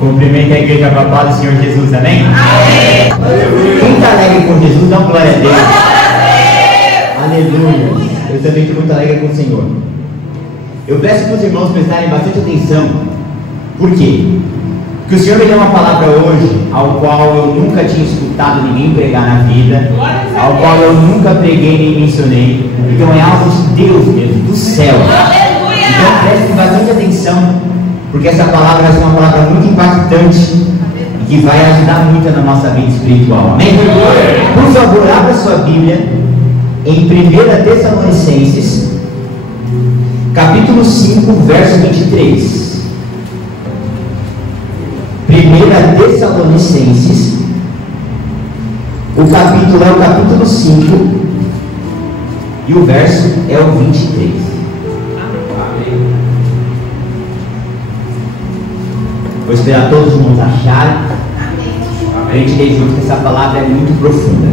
Cumprimenta a igreja com a paz do Senhor Jesus, amém? Amém. Quem está alegre com Jesus, dá uma glória a Deus. Aleluia. Eu também estou muito alegre com o Senhor. Eu peço para os irmãos prestarem bastante atenção. Por quê? Porque o Senhor me deu uma palavra hoje, ao qual eu nunca tinha escutado ninguém pregar na vida, ao qual eu nunca preguei nem mencionei. Então é algo de Deus mesmo, do céu. Então prestem bastante atenção, porque essa palavra é uma palavra muito impactante e que vai ajudar muito na nossa vida espiritual. Amém? Por favor, abra sua Bíblia em 1 Tessalonicenses, capítulo 5, verso 23. 1 Tessalonicenses, o capítulo é o capítulo 5 e o verso é o 23. Vou esperar todos os irmãos acharem, a gente ler junto, que essa palavra é muito profunda.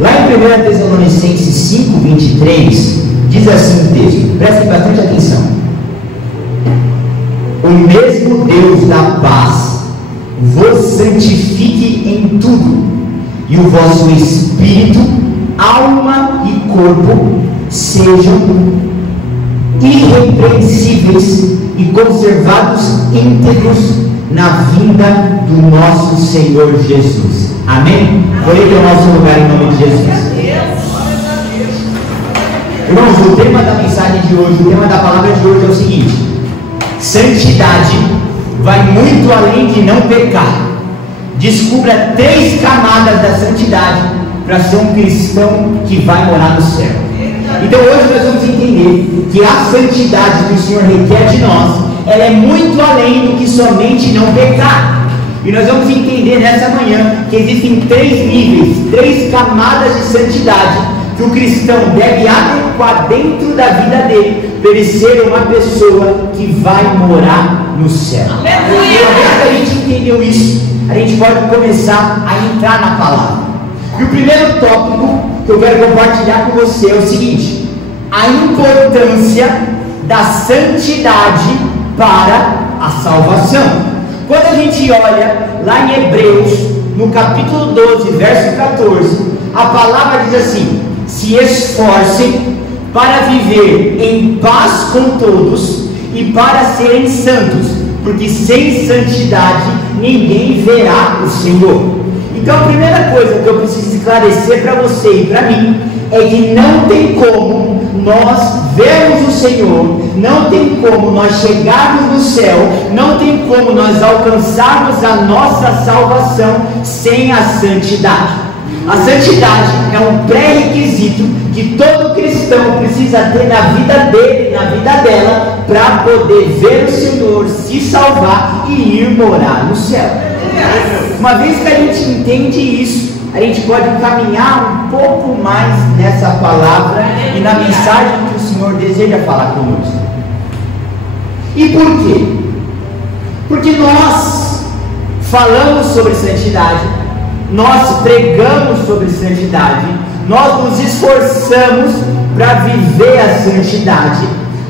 Lá em 1 Tessalonicenses 5, 23, diz assim o texto, prestem bastante atenção. O mesmo Deus da paz vos santifique em tudo, e o vosso espírito, alma e corpo sejam irrepreensíveis e conservados íntegros na vinda do nosso Senhor Jesus. Amém? Coloque o nosso lugar em nome de Jesus. Irmãos, o tema da mensagem de hoje, o tema da palavra de hoje é o seguinte: santidade vai muito além de não pecar. Descubra 3 camadas da santidade para ser um cristão que vai morar no céu. Então hoje nós vamos entender que a santidade que o Senhor requer de nós, ela é muito além do que somente não pecar. E nós vamos entender nessa manhã que existem 3 níveis, 3 camadas de santidade que o cristão deve adequar dentro da vida dele para ele ser uma pessoa que vai morar no céu. Uma vez que a gente entendeu isso, a gente pode começar a entrar na palavra. E o primeiro tópico que eu quero compartilhar com você é o seguinte: a importância da santidade para a salvação. Quando a gente olha lá em Hebreus, no capítulo 12, verso 14, a palavra diz assim: se esforcem para viver em paz com todos e para serem santos, porque sem santidade ninguém verá o Senhor. Então a primeira coisa que eu preciso esclarecer para você e para mim é que não tem como nós vermos o Senhor, não tem como nós chegarmos no céu, não tem como nós alcançarmos a nossa salvação sem a santidade. A santidade é um pré-requisito que todo cristão precisa ter na vida dele, na vida dela, para poder ver o Senhor, se salvar e ir morar no céu. Uma vez que a gente entende isso, a gente pode caminhar um pouco mais nessa palavra e na mensagem que o Senhor deseja falar conosco. E por quê? Porque nós falamos sobre santidade, nós pregamos sobre santidade, nós nos esforçamos para viver a santidade,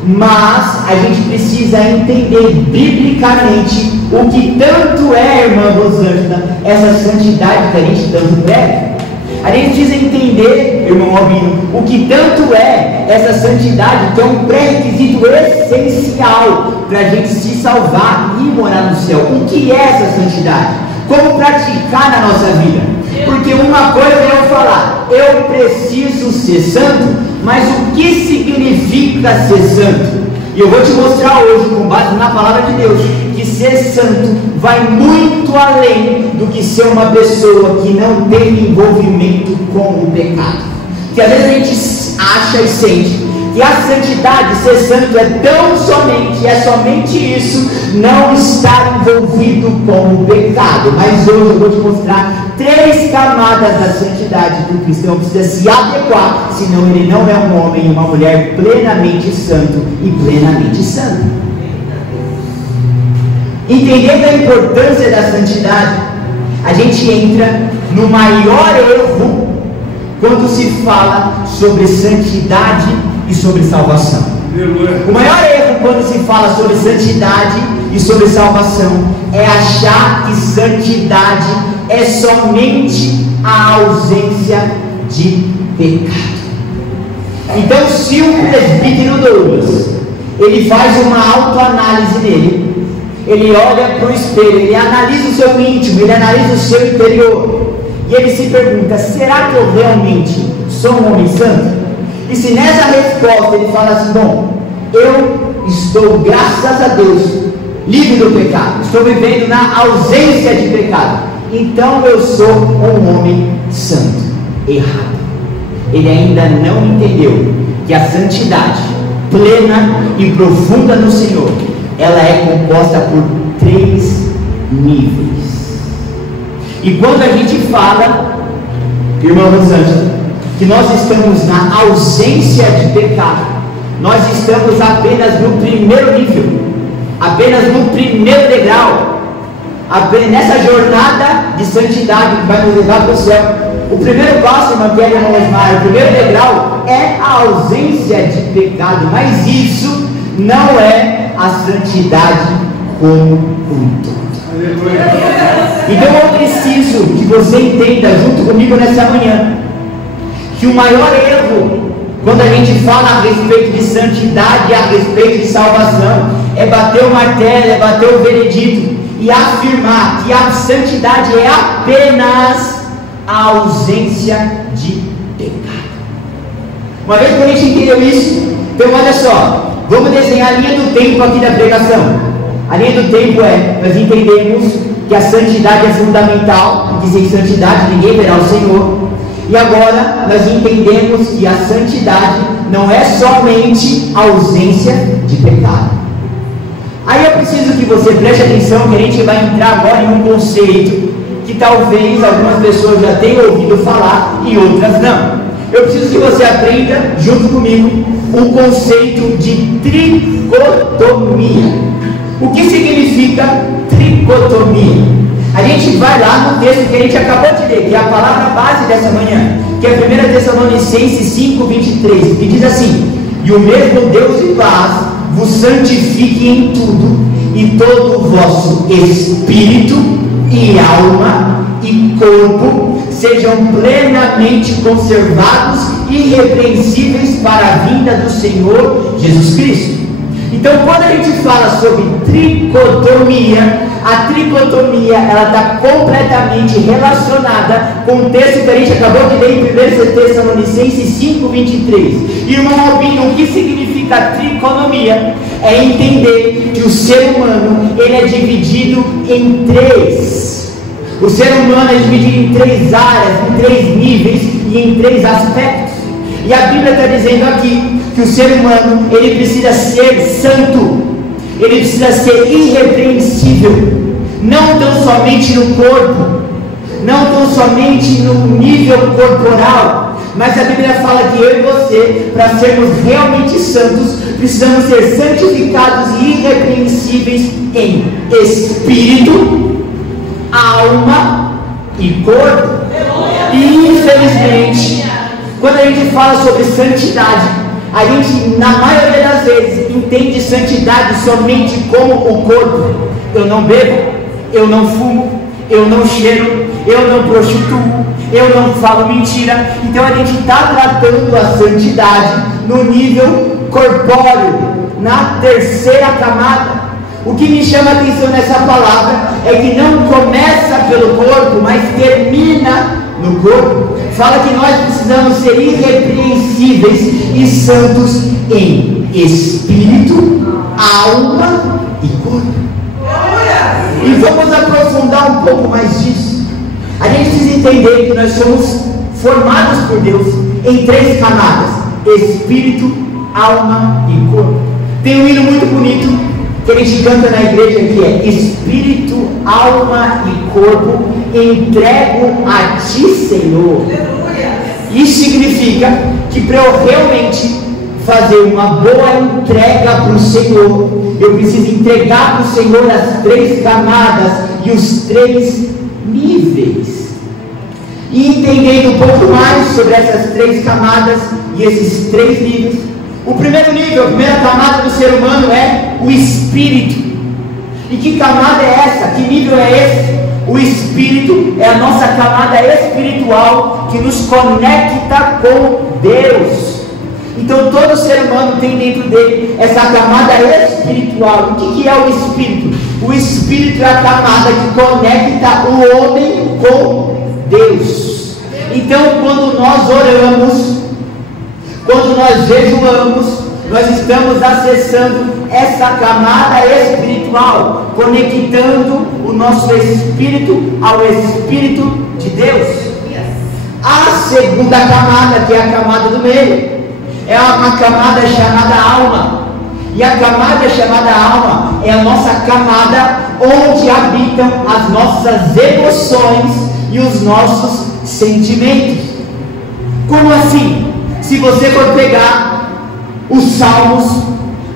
mas a gente precisa entender biblicamente o que tanto é, irmã Rosângela, essa santidade que a gente tanto prega. A gente precisa entender, irmão Albino, o que tanto é essa santidade, que é um pré-requisito essencial para a gente se salvar e morar no céu. O que é essa santidade? Como praticar na nossa vida? Porque uma coisa é eu falar, eu preciso ser santo, mas o que significa ser santo? E eu vou te mostrar hoje, com base na palavra de Deus, que ser santo vai muito além do que ser uma pessoa que não tem envolvimento com o pecado. Que às vezes a gente acha e sente que a santidade, ser santo, é somente isso, não estar envolvido com o pecado. Mas hoje eu vou te mostrar 3 camadas da santidade que o cristão precisa se adequar, senão ele não é um homem e uma mulher plenamente santo e plenamente santo. Entendendo a importância da santidade, a gente entra no maior erro quando se fala sobre santidade e sobre salvação. O maior erro quando se fala sobre santidade e sobre salvação é achar que santidade é somente a ausência de pecado. Então, se o presbítero Douglas, ele faz uma autoanálise nele, ele olha para o espelho, ele analisa o seu íntimo, ele analisa o seu interior, e ele se pergunta: será que eu realmente sou um homem santo? E se nessa resposta ele fala assim: bom, eu estou, graças a Deus, livre do pecado, estou vivendo na ausência de pecado, então eu sou um homem santo. Errado. Ele ainda não entendeu que a santidade plena e profunda no Senhor, ela é composta por 3 níveis. E quando a gente fala, irmão Rosângela, que nós estamos na ausência de pecado, nós estamos apenas no primeiro nível, apenas no primeiro degrau, apenas nessa jornada de santidade que vai nos levar para o céu. O primeiro passo, irmão Kelly, irmão Osmar, o primeiro degrau é a ausência de pecado, mas isso não é a santidade como um todo. Então eu preciso que você entenda junto comigo nessa manhã que o maior erro quando a gente fala a respeito de santidade, a respeito de salvação, é bater o martelo, é bater o veredito e afirmar que a santidade é apenas a ausência de pecado. Uma vez que a gente entendeu isso, então olha só, vamos desenhar a linha do tempo aqui da pregação. A linha do tempo é: nós entendemos que a santidade é fundamental, porque sem santidade ninguém verá o Senhor. E agora nós entendemos que a santidade não é somente a ausência de pecado. Aí eu preciso que você preste atenção, que a gente vai entrar agora em um conceito que talvez algumas pessoas já tenham ouvido falar e outras não. Eu preciso que você aprenda junto comigo o conceito de tricotomia. O que significa tricotomia? A gente vai lá no texto que a gente acabou de ler, que é a palavra base dessa manhã, que é 1 Tessalonicenses 5:23, que diz assim: e o mesmo Deus de paz vos santifique em tudo, e todo o vosso espírito e alma e corpo sejam plenamente conservados e irrepreensíveis para a vinda do Senhor Jesus Cristo. Então, quando a gente fala sobre tricotomia, a tricotomia ela está completamente relacionada com o texto que a gente acabou de ler em 1 Tessalonicenses 5:23. Irmão Albino, o que significa tricotomia? É entender que o ser humano ele é dividido em 3. O ser humano é dividido em 3 áreas, em 3 níveis e em 3 aspectos. E a Bíblia está dizendo aqui que o ser humano ele precisa ser santo, ele precisa ser irrepreensível, não tão somente no corpo, não tão somente no nível corporal, mas a Bíblia fala que eu e você, para sermos realmente santos, precisamos ser santificados e irrepreensíveis em espírito, alma e corpo. E infelizmente, quando a gente fala sobre santidade, a gente, na maioria das vezes, entende santidade somente como o corpo. Eu não bebo, eu não fumo, eu não cheiro, eu não prostituo, eu não falo mentira. Então a gente está tratando a santidade no nível corpóreo, na terceira camada. O que me chama a atenção nessa palavra é que não começa pelo corpo, mas termina no corpo. Fala que nós precisamos ser irrepreensíveis e santos em espírito, alma e corpo. E vamos aprofundar um pouco mais disso. A gente precisa entender que nós somos formados por Deus em 3 camadas: espírito, alma e corpo. Tem um hino muito bonito que a gente canta na igreja, que é: espírito, alma e corpo entrego a ti, Senhor. Isso significa que para eu realmente fazer uma boa entrega para o Senhor, eu preciso entregar para o Senhor as 3 camadas e os 3 níveis. E entendendo um pouco mais sobre essas 3 camadas e esses 3 níveis, o primeiro nível, a primeira camada do ser humano é o espírito. E que camada é essa? Que nível é esse? O Espírito é a nossa camada espiritual que nos conecta com Deus. Então todo ser humano tem dentro dele essa camada espiritual. O que é o Espírito? O Espírito é a camada que conecta o homem com Deus. Então quando nós oramos, quando nós jejuamos, nós estamos acessando essa camada espiritual, conectando o nosso espírito ao Espírito de Deus. A segunda camada, que é a camada do meio, é uma camada chamada alma. E a camada chamada alma é a nossa camada onde habitam as nossas emoções e os nossos sentimentos. Como assim? Se você for pegar os Salmos,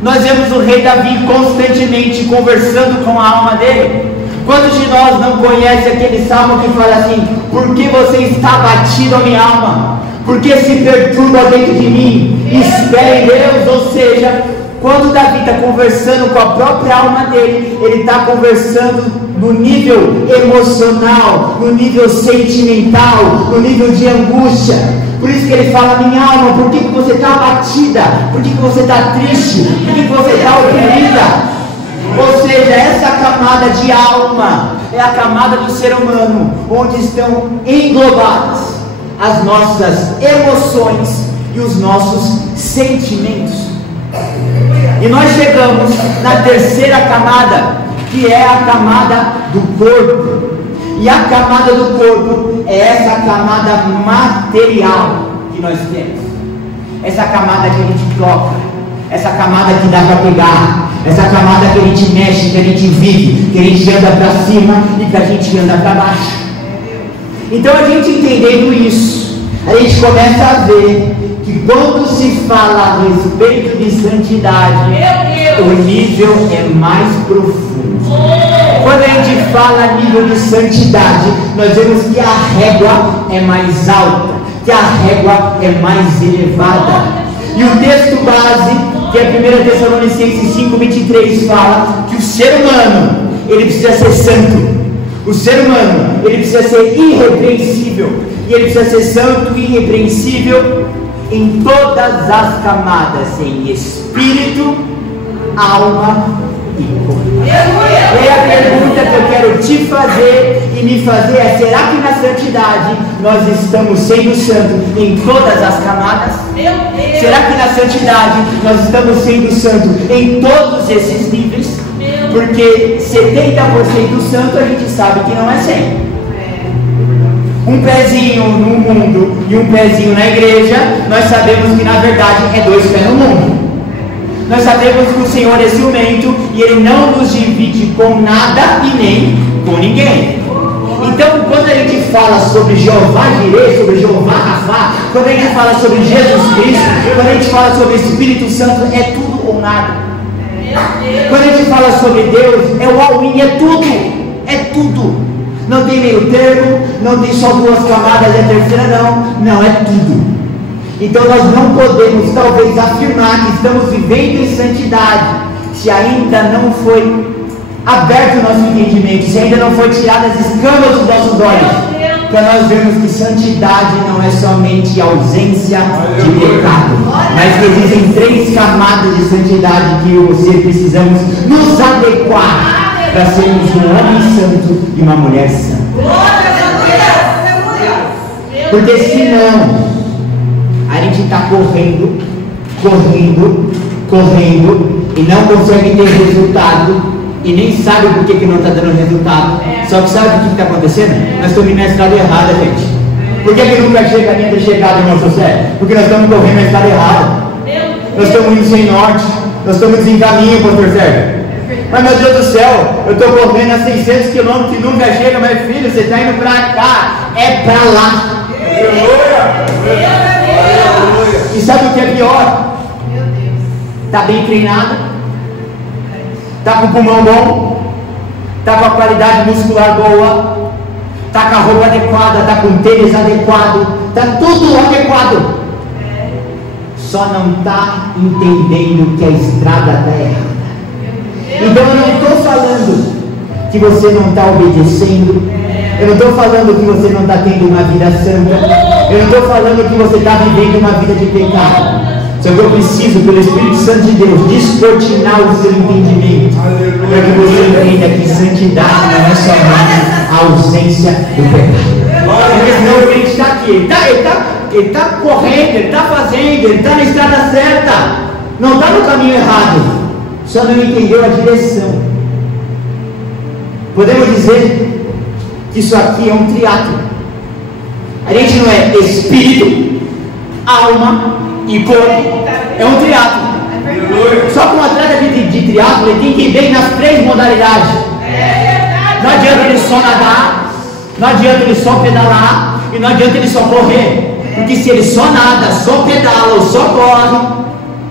nós vemos o rei Davi constantemente conversando com a alma dele. Quantos de nós não conhece aquele salmo que fala assim: por que você está abatido, a minha alma? Por que se perturba dentro de mim? Espere em Deus. Ou seja, quando Davi está conversando com a própria alma dele, ele está conversando no nível emocional, no nível sentimental, no nível de angústia. Por isso que ele fala: minha alma, por que você está abatida? Por que você está triste? Por que você está oprimida? Ou seja, essa camada de alma é a camada do ser humano, onde estão englobadas as nossas emoções e os nossos sentimentos. E nós chegamos na terceira camada, que é a camada do corpo. E a camada do corpo é essa camada material que nós temos. Essa camada que a gente toca, essa camada que dá para pegar, essa camada que a gente mexe, que a gente vive, que a gente anda para cima e que a gente anda para baixo. Então a gente entendendo isso, a gente começa a ver que quando se fala a respeito de santidade, o nível é mais profundo. Quando a gente fala a nível de santidade, nós vemos que a régua é mais alta, que a régua é mais elevada. E o texto base, que é 1 Tessalonicenses 5:23, fala que o ser humano, ele precisa ser santo. O ser humano, ele precisa ser irrepreensível. E ele precisa ser santo e irrepreensível em todas as camadas, em espírito, alma e corpo. E a pergunta que eu quero te fazer e me fazer é: será que na santidade nós estamos sendo santos em todas as camadas? Será que na santidade nós estamos sendo santos em todos esses níveis? Porque 70% santo a gente sabe que não é 100%. Um pezinho no mundo e um pezinho na igreja, nós sabemos que na verdade é 2 pés no mundo. Nós sabemos que o Senhor é ciumento e Ele não nos divide com nada e nem com ninguém. Então, quando a gente fala sobre Jeová Jireh, sobre Jeová Rafá, quando a gente fala sobre Jesus Cristo, quando a gente fala sobre Espírito Santo, é tudo ou nada. Quando a gente fala sobre Deus, é o all-in, é tudo. É tudo. Não tem meio termo, não tem só 2 camadas e a terceira não é tudo. Então nós não podemos talvez afirmar que estamos vivendo em santidade se ainda não foi aberto o nosso entendimento, se ainda não foi tirado as escamas dos nossos olhos, para nós vermos que santidade não é somente ausência de pecado, mas que existem 3 camadas de santidade que eu e você precisamos nos adequar para sermos um homem santo e uma mulher santa. Porque senão a gente está correndo e não consegue ter resultado e nem sabe por que não está dando resultado. Só que sabe o que está acontecendo? Nós estamos indo na estrada errada, gente. Por que nunca chega nem ter chegado, irmão José? Porque nós estamos correndo na estrada errada. Nós estamos indo sem norte, nós estamos em caminho, pastor Sérgio. Mas meu Deus do céu, eu estou correndo a 600 km e nunca chega, meu filho, você está indo para cá, é para lá. E sabe o que é pior? Está bem treinado, está com o pulmão bom, está com a qualidade muscular boa, está com a roupa adequada, está com o tênis adequado, está tudo adequado. Só não está entendendo que a estrada está errada. Então eu não estou falando que você não está obedecendo, eu não estou falando que você não está tendo uma vida santa, eu não estou falando que você está vivendo uma vida de pecado. Só que eu preciso, pelo Espírito Santo de Deus, descortinar o seu entendimento, para que você entenda que santidade não é somente a ausência do pecado. Porque senão o crente está aqui, ele está correndo, ele está fazendo, ele está na estrada certa, não está no caminho errado, só não entendeu a direção. Podemos dizer que isso aqui é um triatlo. A gente não é espírito, alma e corpo, é um triatlo. Só que um atleta de triatlo, ele tem que ir bem nas 3 modalidades. Não adianta ele só nadar, não adianta ele só pedalar, e não adianta ele só correr, porque se ele só nada, só pedala ou só corre,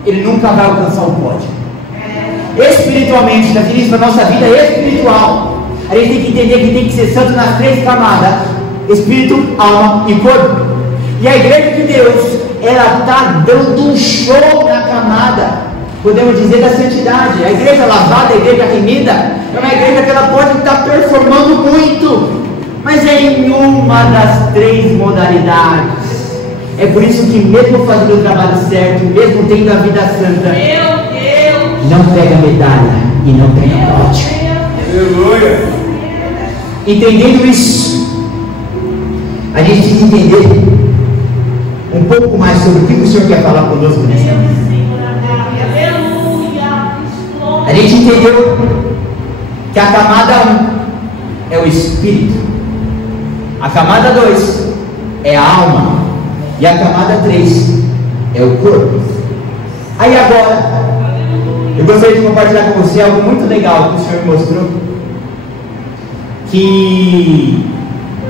ele nunca vai alcançar o pódio. Espiritualmente, na nossa vida espiritual, a gente tem que entender que tem que ser santo nas 3 camadas: espírito, alma e corpo. E a igreja de Deus, ela está dando um show na camada, podemos dizer, da santidade. A igreja lavada, a igreja remida, é uma igreja que ela pode estar performando muito, mas é em uma das 3 modalidades. É por isso que mesmo fazendo o trabalho certo, mesmo tendo a vida santa, não pega medalha e não pega pódio. Aleluia! Entendendo isso, a gente precisa entender um pouco mais sobre o que o Senhor quer falar conosco nessa noite. A gente entendeu que a camada 1 é o espírito, a camada 2 é a alma e a camada 3 é o corpo. Aí agora eu gostaria de compartilhar com você algo muito legal que o Senhor me mostrou, que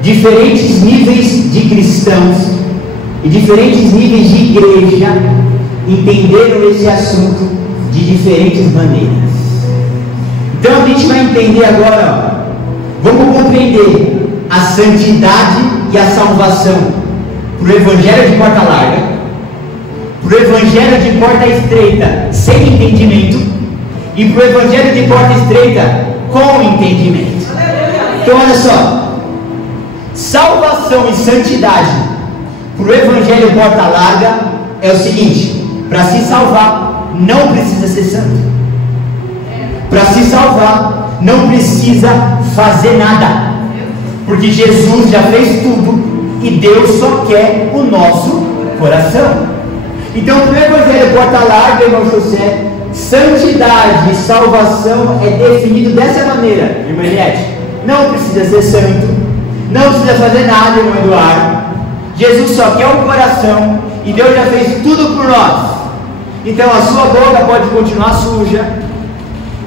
diferentes níveis de cristãos e diferentes níveis de igreja entenderam esse assunto de diferentes maneiras. Então a gente vai entender agora, vamos compreender a santidade e a salvação para o evangelho de porta larga, para o evangelho de porta estreita sem entendimento, e para o evangelho de porta estreita com entendimento. Então olha só, salvação e santidade para o evangelho porta larga é o seguinte: para se salvar não precisa ser santo, para se salvar não precisa fazer nada, porque Jesus já fez tudo e Deus só quer o nosso coração. Então, no evangelho porta larga, irmão José, santidade e salvação é definido dessa maneira, irmã Eliette. Não precisa ser santo, não precisa fazer nada, irmão Eduardo. Jesus só quer o coração e Deus já fez tudo por nós. Então a sua boca pode continuar suja,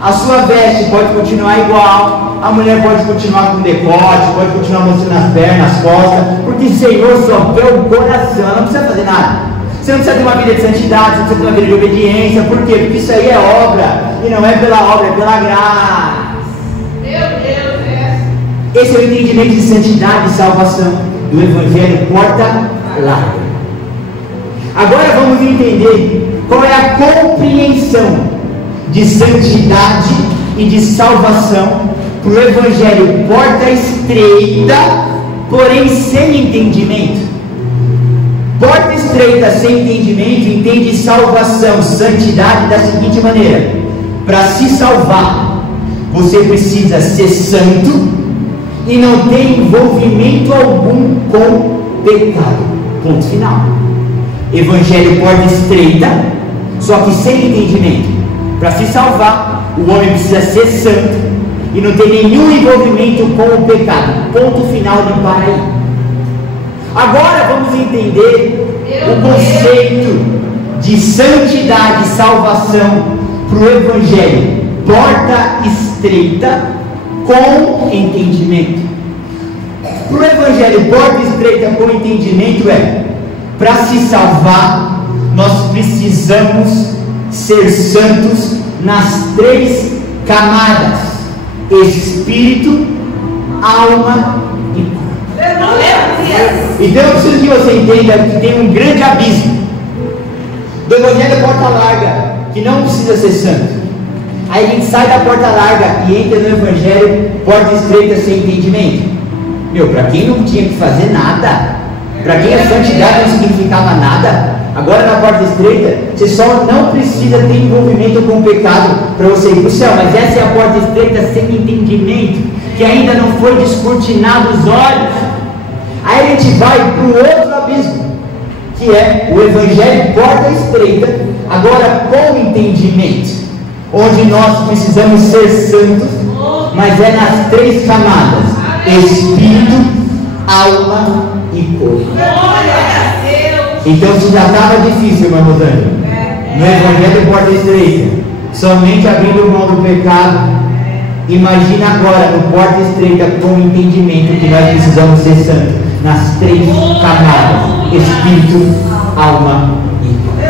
a sua veste pode continuar igual, a mulher pode continuar com decote, pode continuar mostrando as pernas, as costas, porque o Senhor só quer o coração, ela não precisa fazer nada. Você não precisa ter uma vida de santidade, você não precisa ter uma vida de obediência. Por quê? Porque isso aí é obra, e não é pela obra, é pela graça. Meu Deus, esse é o entendimento de santidade e salvação do evangelho porta larga. Agora vamos entender qual é a compreensão de santidade e de salvação para o evangelho porta estreita, porém sem entendimento. Porta estreita sem entendimento entende salvação, santidade da seguinte maneira: para se salvar, você precisa ser santo e não ter envolvimento algum com pecado. Ponto final. Evangelho porta estreita, só que sem entendimento. Para se salvar, o homem precisa ser santo e não ter nenhum envolvimento com o pecado. Ponto final, de para aí. Agora vamos entender o conceito de santidade e salvação para o evangelho porta estreita com entendimento. Para o evangelho porta estreita com entendimento para se salvar, nós precisamos ser santos nas 3 camadas: espírito, alma e corpo. Então eu preciso que você entenda que tem um grande abismo do evangelho porta larga, que não precisa ser santo. Aí a gente sai da porta larga e entra no Evangelho, porta estreita sem entendimento. Para quem não tinha que fazer nada, para quem a santidade não significava nada, agora na porta estreita, você só não precisa ter envolvimento com o pecado para você ir para o céu, mas essa é a porta estreita sem entendimento, que ainda não foi descortinado os olhos. Aí a gente vai para o outro abismo, que é o Evangelho porta estreita, agora com entendimento, onde nós precisamos ser santos, mas é nas 3 camadas: espírito, alma e corpo. Então, se já estava difícil, irmã Rosângela, no Evangelho porta estreita, somente abrindo mão do pecado, imagina agora no porta estreita com entendimento que nós precisamos ser santos nas 3 camadas: espírito, alma e corpo.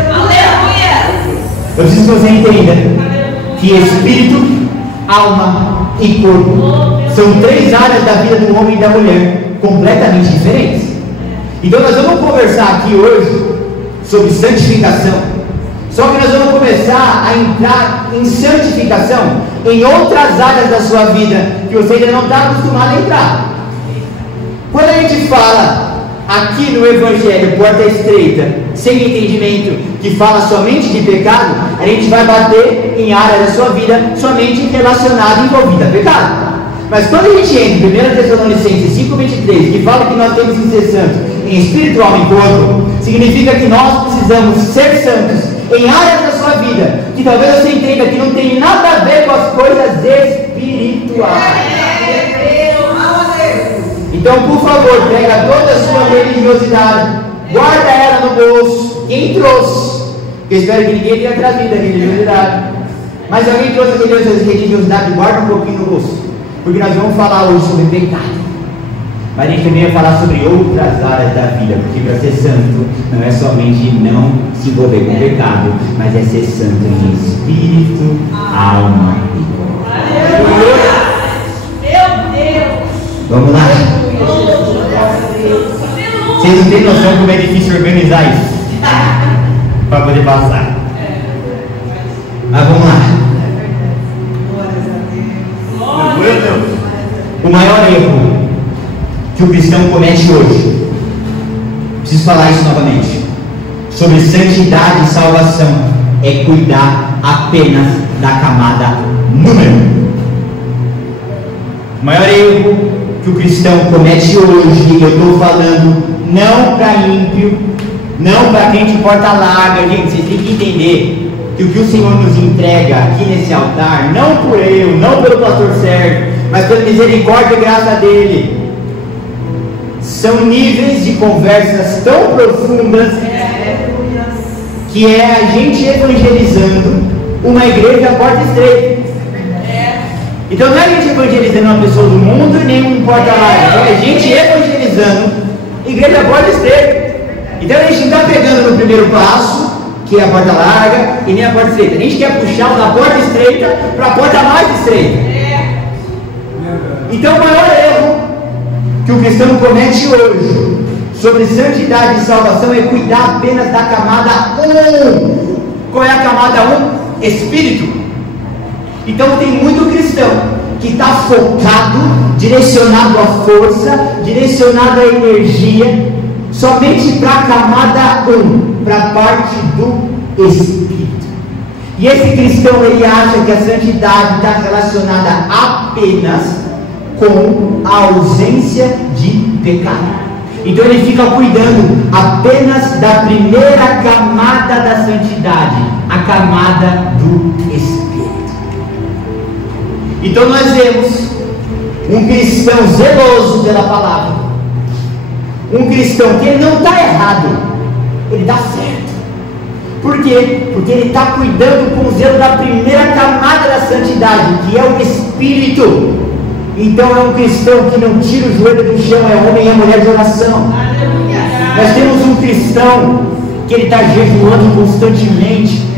Eu preciso que você entenda que espírito, alma e corpo são 3 áreas da vida do homem e da mulher completamente diferentes. Então nós vamos conversar aqui hoje sobre santificação, só que nós vamos começar a entrar em santificação em outras áreas da sua vida que você ainda não está acostumado a entrar. Quando a gente fala aqui no Evangelho porta estreita sem entendimento, que fala somente de pecado, a gente vai bater em área da sua vida somente relacionada e envolvida a pecado. Mas quando a gente entra em 1 Tessalonicenses 5,23, que fala que nós temos que ser santos em espírito, alma e corpo, significa que nós precisamos ser santos em áreas da sua vida que talvez você entenda que não tem nada a ver com as coisas espirituais. Então, por favor, pega toda a sua religiosidade, guarda ela no bolso. Quem trouxe? Eu espero que ninguém tenha trazido a religiosidade, mas alguém trouxe a religiosidade, guarda um pouquinho no bolso, porque nós vamos falar hoje sobre pecado, mas a gente também vai falar sobre outras áreas da vida, porque para ser santo não é somente não se envolver com pecado, mas é ser santo em espírito, alma e corpo. Meu Deus! Vamos lá? Vocês não têm noção como é difícil organizar isso para poder passar. Mas vamos lá. O maior erro que o cristão comete hoje, preciso falar isso novamente, sobre santidade e salvação, é cuidar apenas da camada número. O maior erro que o cristão comete hoje, eu estou falando não para ímpio, não para quem de porta larga, gente, vocês têm que entender que o que o Senhor nos entrega aqui nesse altar, não por eu, não pelo pastor Sérgio, mas pela misericórdia e graça dele, são níveis de conversas tão profundas que é a gente evangelizando uma igreja à porta estreita. Então não é a gente evangelizando uma pessoa do mundo e nem um porta larga, é a gente evangelizando igreja à porta estreita. Então a gente não está pegando no primeiro passo, que é a porta larga, e nem a porta estreita. A gente quer puxar da porta estreita para a porta mais estreita. Então o maior erro que o cristão comete hoje sobre santidade e salvação é cuidar apenas da camada 1. Qual é a camada 1? Espírito. Então tem muito cristão que está focado, direcionado à força, direcionado à energia, somente para a camada 1, para a parte do Espírito. E esse cristão, ele acha que a santidade está relacionada apenas com a ausência de pecado. Então ele fica cuidando apenas da primeira camada da santidade, a camada do Espírito. Então nós vemos um cristão zeloso pela palavra, um cristão que ele não está errado, ele está certo. Por quê? Porque ele está cuidando com zelo da primeira camada da santidade, que é o Espírito. Então é um cristão que não tira o joelho do chão, é homem e é mulher de oração. Nós temos um cristão que ele está jejuando constantemente.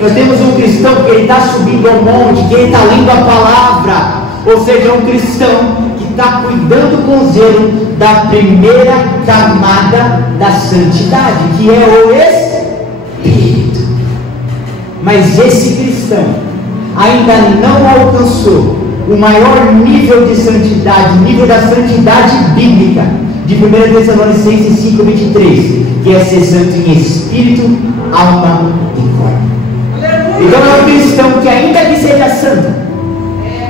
Nós temos um cristão que ele está subindo ao monte, que ele está lendo a palavra. Ou seja, é um cristão que está cuidando com zelo da primeira camada da santidade, que é o Espírito. Mas esse cristão ainda não alcançou o maior nível de santidade, o nível da santidade bíblica, de 1 Tessalonicenses 5:23, que é ser santo em espírito, alma e corpo. Então é um cristão que ainda que seja santo,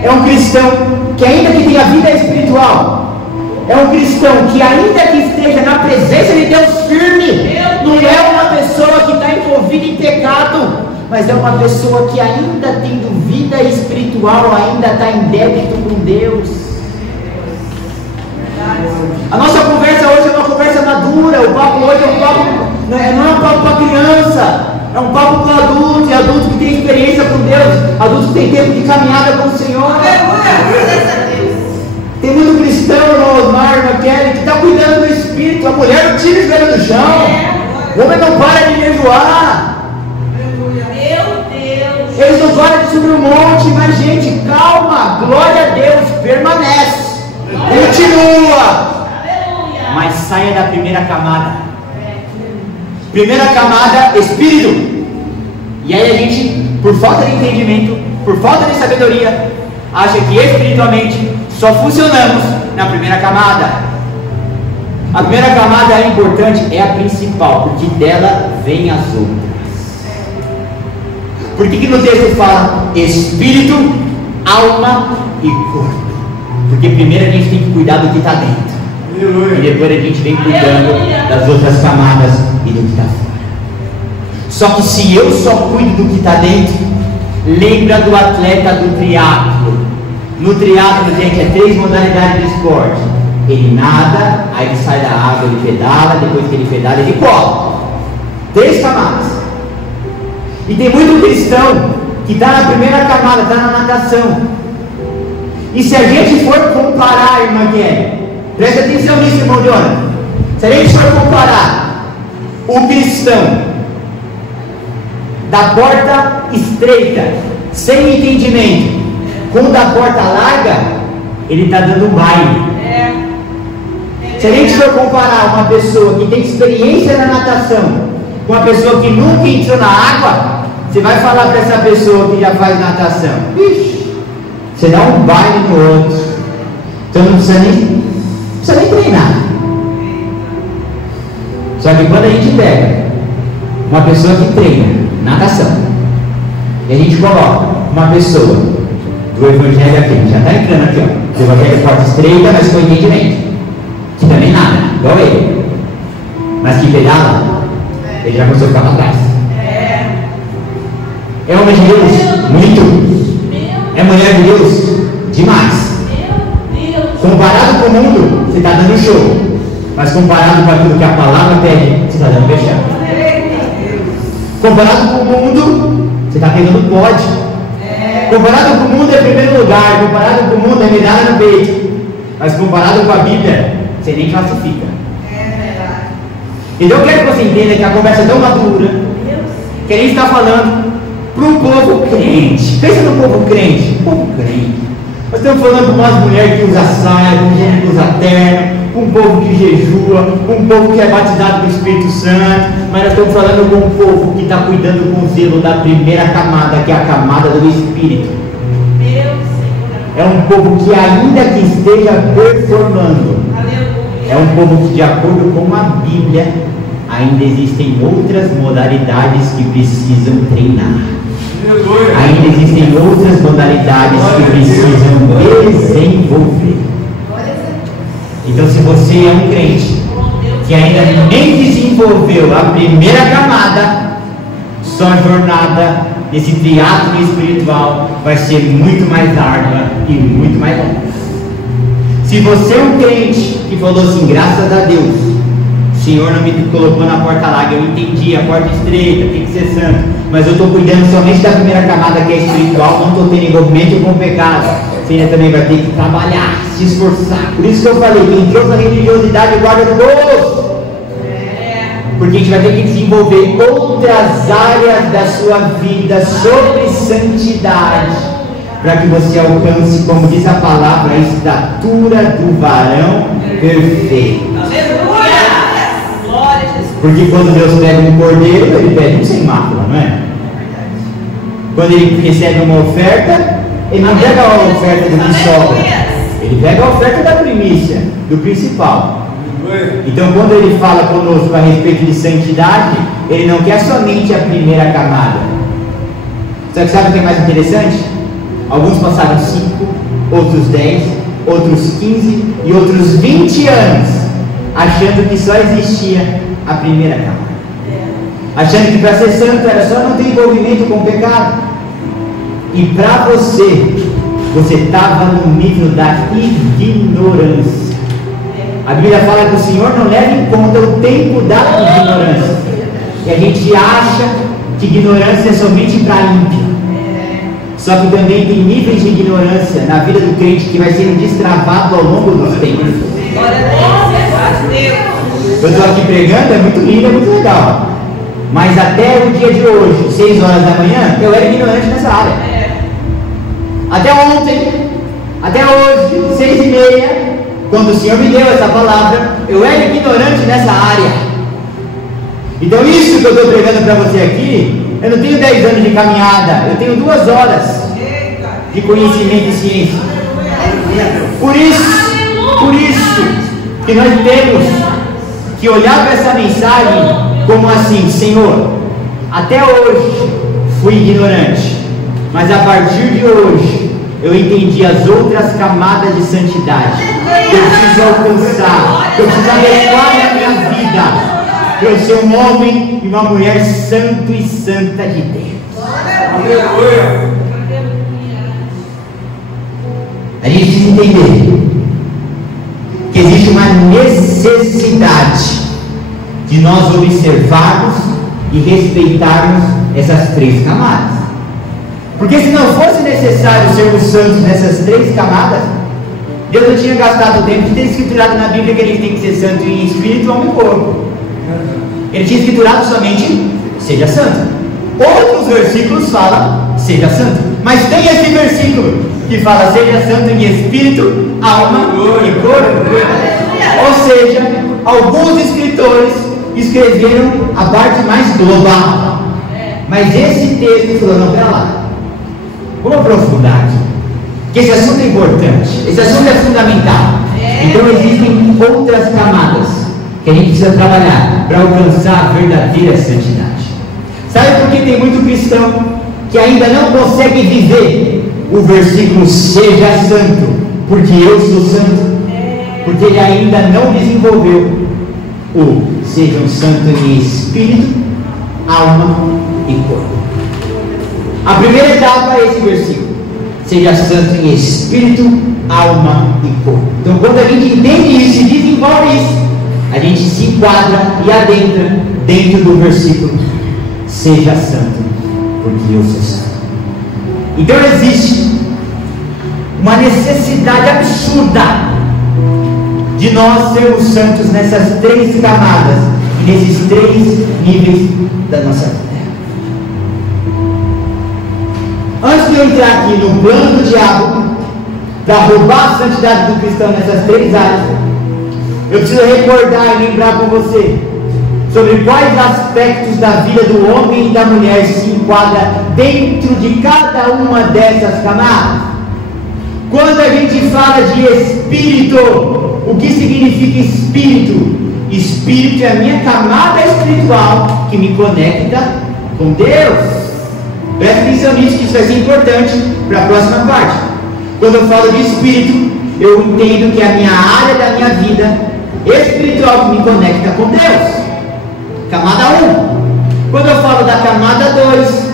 é um cristão que ainda que tenha vida espiritual, é um cristão que ainda que esteja na presença de Deus firme, não é uma pessoa que está envolvida em pecado, mas é uma pessoa que ainda tendo vida espiritual, ainda está em débito com Deus. A nossa conversa hoje é uma conversa madura, o papo hoje é um papo, não é um papo para criança, é um papo para adulto, e adulto que tem experiência com Deus, adulto que tem tempo de caminhada com o Senhor. Tem muito cristão no Osmar, na Kelly, que está cuidando do espírito, a mulher não tira o joelho do chão, o homem não para de jejuar. Eles não param de subir um monte, mas gente, calma, glória a Deus, permanece, continua, mas saia da primeira camada. Primeira camada, espírito. E aí a gente, por falta de entendimento, por falta de sabedoria, acha que espiritualmente só funcionamos na primeira camada. A primeira camada é importante, é a principal, porque dela vem as outras. Por que no texto fala espírito, alma e corpo? Porque primeiro a gente tem que cuidar do que está dentro, e depois a gente vem cuidando das outras camadas e do que está fora. Só que se eu só cuido do que está dentro, lembra do atleta do triatlo. No triatlo, gente, é 3 modalidades de esporte. Ele nada, aí ele sai da água, ele pedala, depois que ele pedala, ele corre. 3 camadas. E tem muito cristão que está na primeira camada, está na natação. E se a gente for comparar, irmã Kelly, presta atenção nisso, irmão Jonathan. Se a gente for comparar o cristão da porta estreita, sem entendimento, com o da porta larga, ele está dando um baile. Se a gente for comparar uma pessoa que tem experiência na natação com uma pessoa que nunca entrou na água, você vai falar para essa pessoa que já faz natação, ixi, você dá um baile no outro. Então não precisa nem treinar. Só que quando a gente pega uma pessoa que treina natação e a gente coloca uma pessoa do evangelho aqui, já está entrando aqui, ó, do evangelho porta estreita, mas com entendimento, que também nada, igual ele, mas que pedala, ele já começou a ficar para trás. É homem de Deus? Muito. É mulher de Deus? Demais. Comparado com o mundo, você está dando show. Mas comparado com aquilo que a palavra pede, você está dando fechado. Comparado com o mundo, você está pegando pódio. Comparado com o mundo é primeiro lugar. Comparado com o mundo é medalha no peito. Mas comparado com a Bíblia, você nem classifica. Então eu quero que você entenda que a conversa é tão madura que a gente está falando para um povo crente. Pensa no povo crente. Povo crente. Nós estamos falando para umas mulheres que usam saia, com gente que usa terno, com um povo que jejua, com um povo que é batizado com o Espírito Santo, mas nós estamos falando com um povo que está cuidando com zelo da primeira camada, que é a camada do Espírito. É um povo que ainda que esteja performando, é um povo que, de acordo com a Bíblia, ainda existem outras modalidades que precisam treinar. Ainda existem outras modalidades que precisam desenvolver. Então, se você é um crente que ainda nem desenvolveu a primeira camada, sua jornada nesse triatlo espiritual vai ser muito mais árdua e muito mais longa. Se você é um crente que falou assim, graças a Deus, o Senhor não me colocou na porta larga, eu entendi, a porta estreita, tem que ser santo, mas eu estou cuidando somente da primeira camada que é espiritual, não estou tendo envolvimento com o pecado, você ainda também vai ter que trabalhar, se esforçar. Por isso que eu falei, quem trouxe a religiosidade guarda no bolso, porque a gente vai ter que desenvolver outras áreas da sua vida sobre santidade, para que você alcance, como diz a palavra, a estatura do varão perfeito. Porque quando Deus pega um cordeiro, ele pega um sem mácula, não é? Quando ele recebe uma oferta, ele não pega a oferta do que sobra, ele pega a oferta da primícia, do principal. Então, quando ele fala conosco a respeito de santidade, ele não quer somente a primeira camada. Só que sabe o que é mais interessante? Alguns passaram 5, outros 10, outros 15 e outros 20 anos achando que só existia a primeira camada, achando que para ser santo era só não ter envolvimento com o pecado. E para você estava no nível da ignorância. A Bíblia fala que o Senhor não leva em conta o tempo da ignorância. E a gente acha que ignorância é somente para ímpio. Só que também tem níveis de ignorância na vida do crente que vai sendo destravado ao longo dos tempos. Eu estou aqui pregando, é muito lindo, é muito legal. Mas até o dia de hoje, 6 horas da manhã, eu era ignorante nessa área. Até ontem, até hoje, 6h30, quando o Senhor me deu essa palavra, eu era ignorante nessa área. Então isso que eu estou pregando para você aqui, eu não tenho 10 anos de caminhada, eu tenho 2 horas de conhecimento e ciência. Por isso que nós temos que olhar para essa mensagem como assim: Senhor, até hoje fui ignorante, mas a partir de hoje eu entendi as outras camadas de santidade que eu preciso alcançar, que eu preciso adequar na minha vida. Eu sou um homem e uma mulher santo e santa de Deus. Aleluia. A gente precisa entender que existe uma necessidade de nós observarmos e respeitarmos essas 3 camadas. Porque se não fosse necessário sermos santos nessas 3 camadas, Deus não tinha gastado o tempo de ter escriturado na Bíblia que a gente tem que ser santo em espírito, alma e corpo. Ele tinha escriturado somente: seja santo. Outros versículos falam: seja santo. Mas tem esse versículo que fala: seja santo em espírito, alma e corpo. Ou seja, alguns escritores escreveram a parte mais global. Mas esse texto falou: não, pera lá, vamos aprofundar aqui, porque esse assunto é importante, esse assunto é fundamental. Então existem outras camadas que a gente precisa trabalhar para alcançar a verdadeira santidade. Sabe por que tem muito cristão que ainda não consegue viver o versículo seja santo, porque eu sou santo? Porque ele ainda não desenvolveu o sejam santos em espírito, alma e corpo. A primeira etapa é esse versículo: seja santo em espírito, alma e corpo. Então, quando a gente entende isso e desenvolve isso, a gente se enquadra e adentra dentro do versículo: seja santo, porque eu sou santo. Então existe uma necessidade absurda de nós sermos santos nessas 3 camadas, nesses 3 níveis da nossa vida. Antes de eu entrar aqui no plano do diabo para roubar a santidade do cristão nessas 3 áreas, eu preciso recordar e lembrar com você sobre quais aspectos da vida do homem e da mulher se enquadra dentro de cada uma dessas camadas. Quando a gente fala de espírito, o que significa espírito? Espírito é a minha camada espiritual que me conecta com Deus. Presta atenção nisso, que isso vai ser importante para a próxima parte. Quando eu falo de espírito, eu entendo que é a minha área da minha vida espiritual que me conecta com Deus. Camada 1. Quando eu falo da camada 2,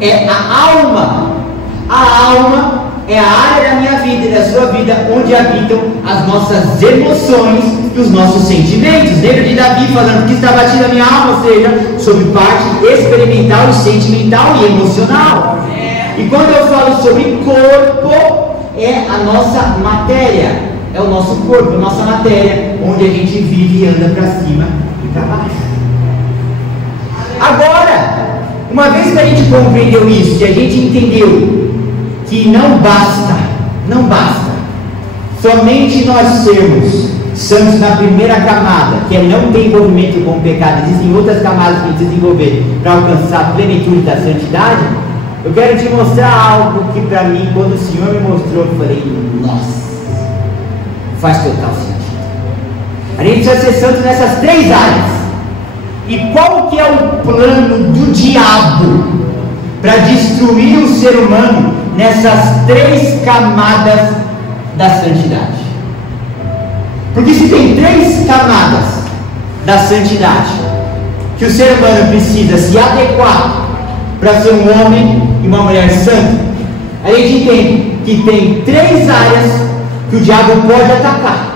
é a alma. A alma é a área da minha vida e da sua vida onde habitam as nossas emoções e os nossos sentimentos. Lembra de Davi falando que está batida a minha alma, ou seja, sobre parte experimental e sentimental e emocional. E quando eu falo sobre corpo, é a nossa matéria, é o nosso corpo, a nossa matéria, onde a gente vive e anda para cima e para baixo. Agora, uma vez que a gente compreendeu isso, que a gente entendeu que não basta somente nós sermos santos na primeira camada, que é não ter envolvimento com o pecado, existem outras camadas que a gente desenvolver para alcançar a plenitude da santidade. Eu quero te mostrar algo que para mim, quando o Senhor me mostrou, eu falei, nossa, faz total sentido. A gente precisa ser santo nessas 3 áreas. E qual que é o plano do diabo para destruir o ser humano nessas 3 camadas da santidade? Porque se tem 3 camadas da santidade que o ser humano precisa se adequar para ser um homem e uma mulher santa, a gente entende que tem 3 áreas que o diabo pode atacar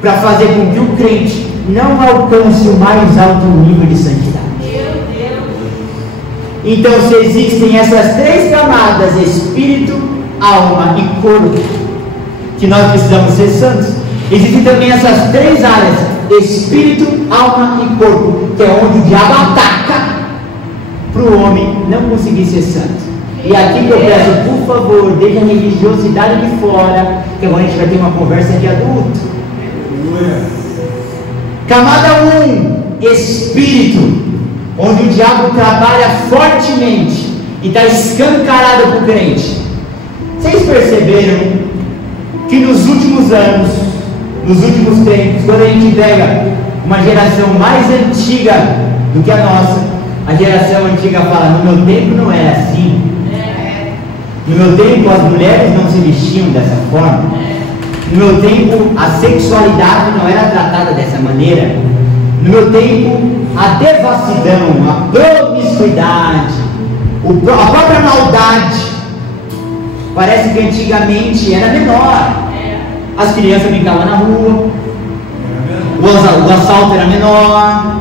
para fazer com que o crente não alcance o mais alto nível de santidade. Então, se existem essas 3 camadas, espírito, alma e corpo, que nós precisamos ser santos, existem também essas 3 áreas, espírito, alma e corpo, que é onde o diabo ataca para o homem não conseguir ser santo. E aqui que eu peço, por favor, deixa a religiosidade de fora, que agora a gente vai ter uma conversa de adulto. Camada 1, espírito, onde o diabo trabalha fortemente e está escancarado para o crente. Vocês perceberam que nos últimos anos, nos últimos tempos, quando a gente pega uma geração mais antiga do que a nossa, a geração antiga fala, no meu tempo não era assim. No meu tempo as mulheres não se vestiam dessa forma. No meu tempo a sexualidade não era tratada dessa maneira. No meu tempo a devassidão, a promiscuidade, a própria maldade, parece que antigamente era menor. As crianças brincavam na rua, o assalto era menor,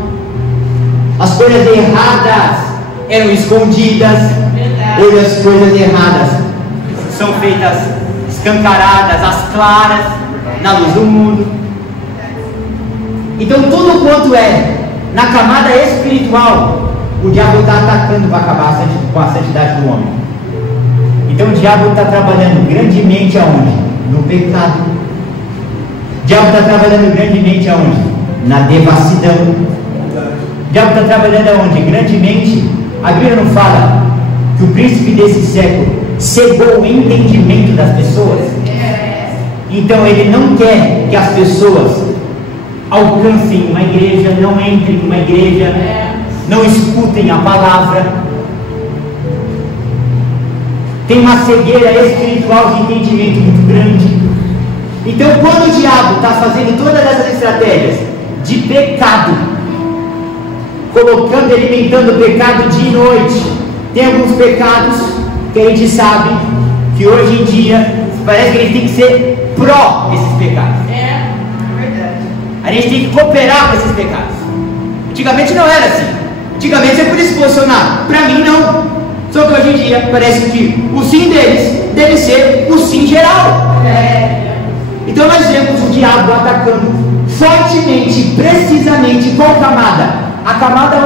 as coisas erradas eram escondidas. Hoje as coisas erradas são feitas escancaradas, às claras, na luz do mundo. Então tudo quanto é na camada espiritual, o diabo está atacando para acabar com a santidade do homem. Então o diabo está trabalhando grandemente aonde? No pecado. O diabo está trabalhando grandemente aonde? Na devassidão. O diabo está trabalhando aonde? Grandemente. A Bíblia não fala que o príncipe desse século cegou o entendimento das pessoas? Então ele não quer que as pessoas alcancem uma igreja, não entrem em uma igreja, não escutem a palavra. Tem uma cegueira espiritual de entendimento muito grande. Então quando o diabo está fazendo todas essas estratégias de pecado, colocando, alimentando o pecado dia e noite, tem alguns pecados que a gente sabe que hoje em dia parece que a gente tem que ser pró esses pecados. Verdade. A gente tem que cooperar com esses pecados. Antigamente não era assim. Antigamente você podia se posicionar. Para mim não. Só que hoje em dia parece que o sim deles deve ser o sim geral. Então nós vemos o diabo atacando fortemente, precisamente qual camada? A camada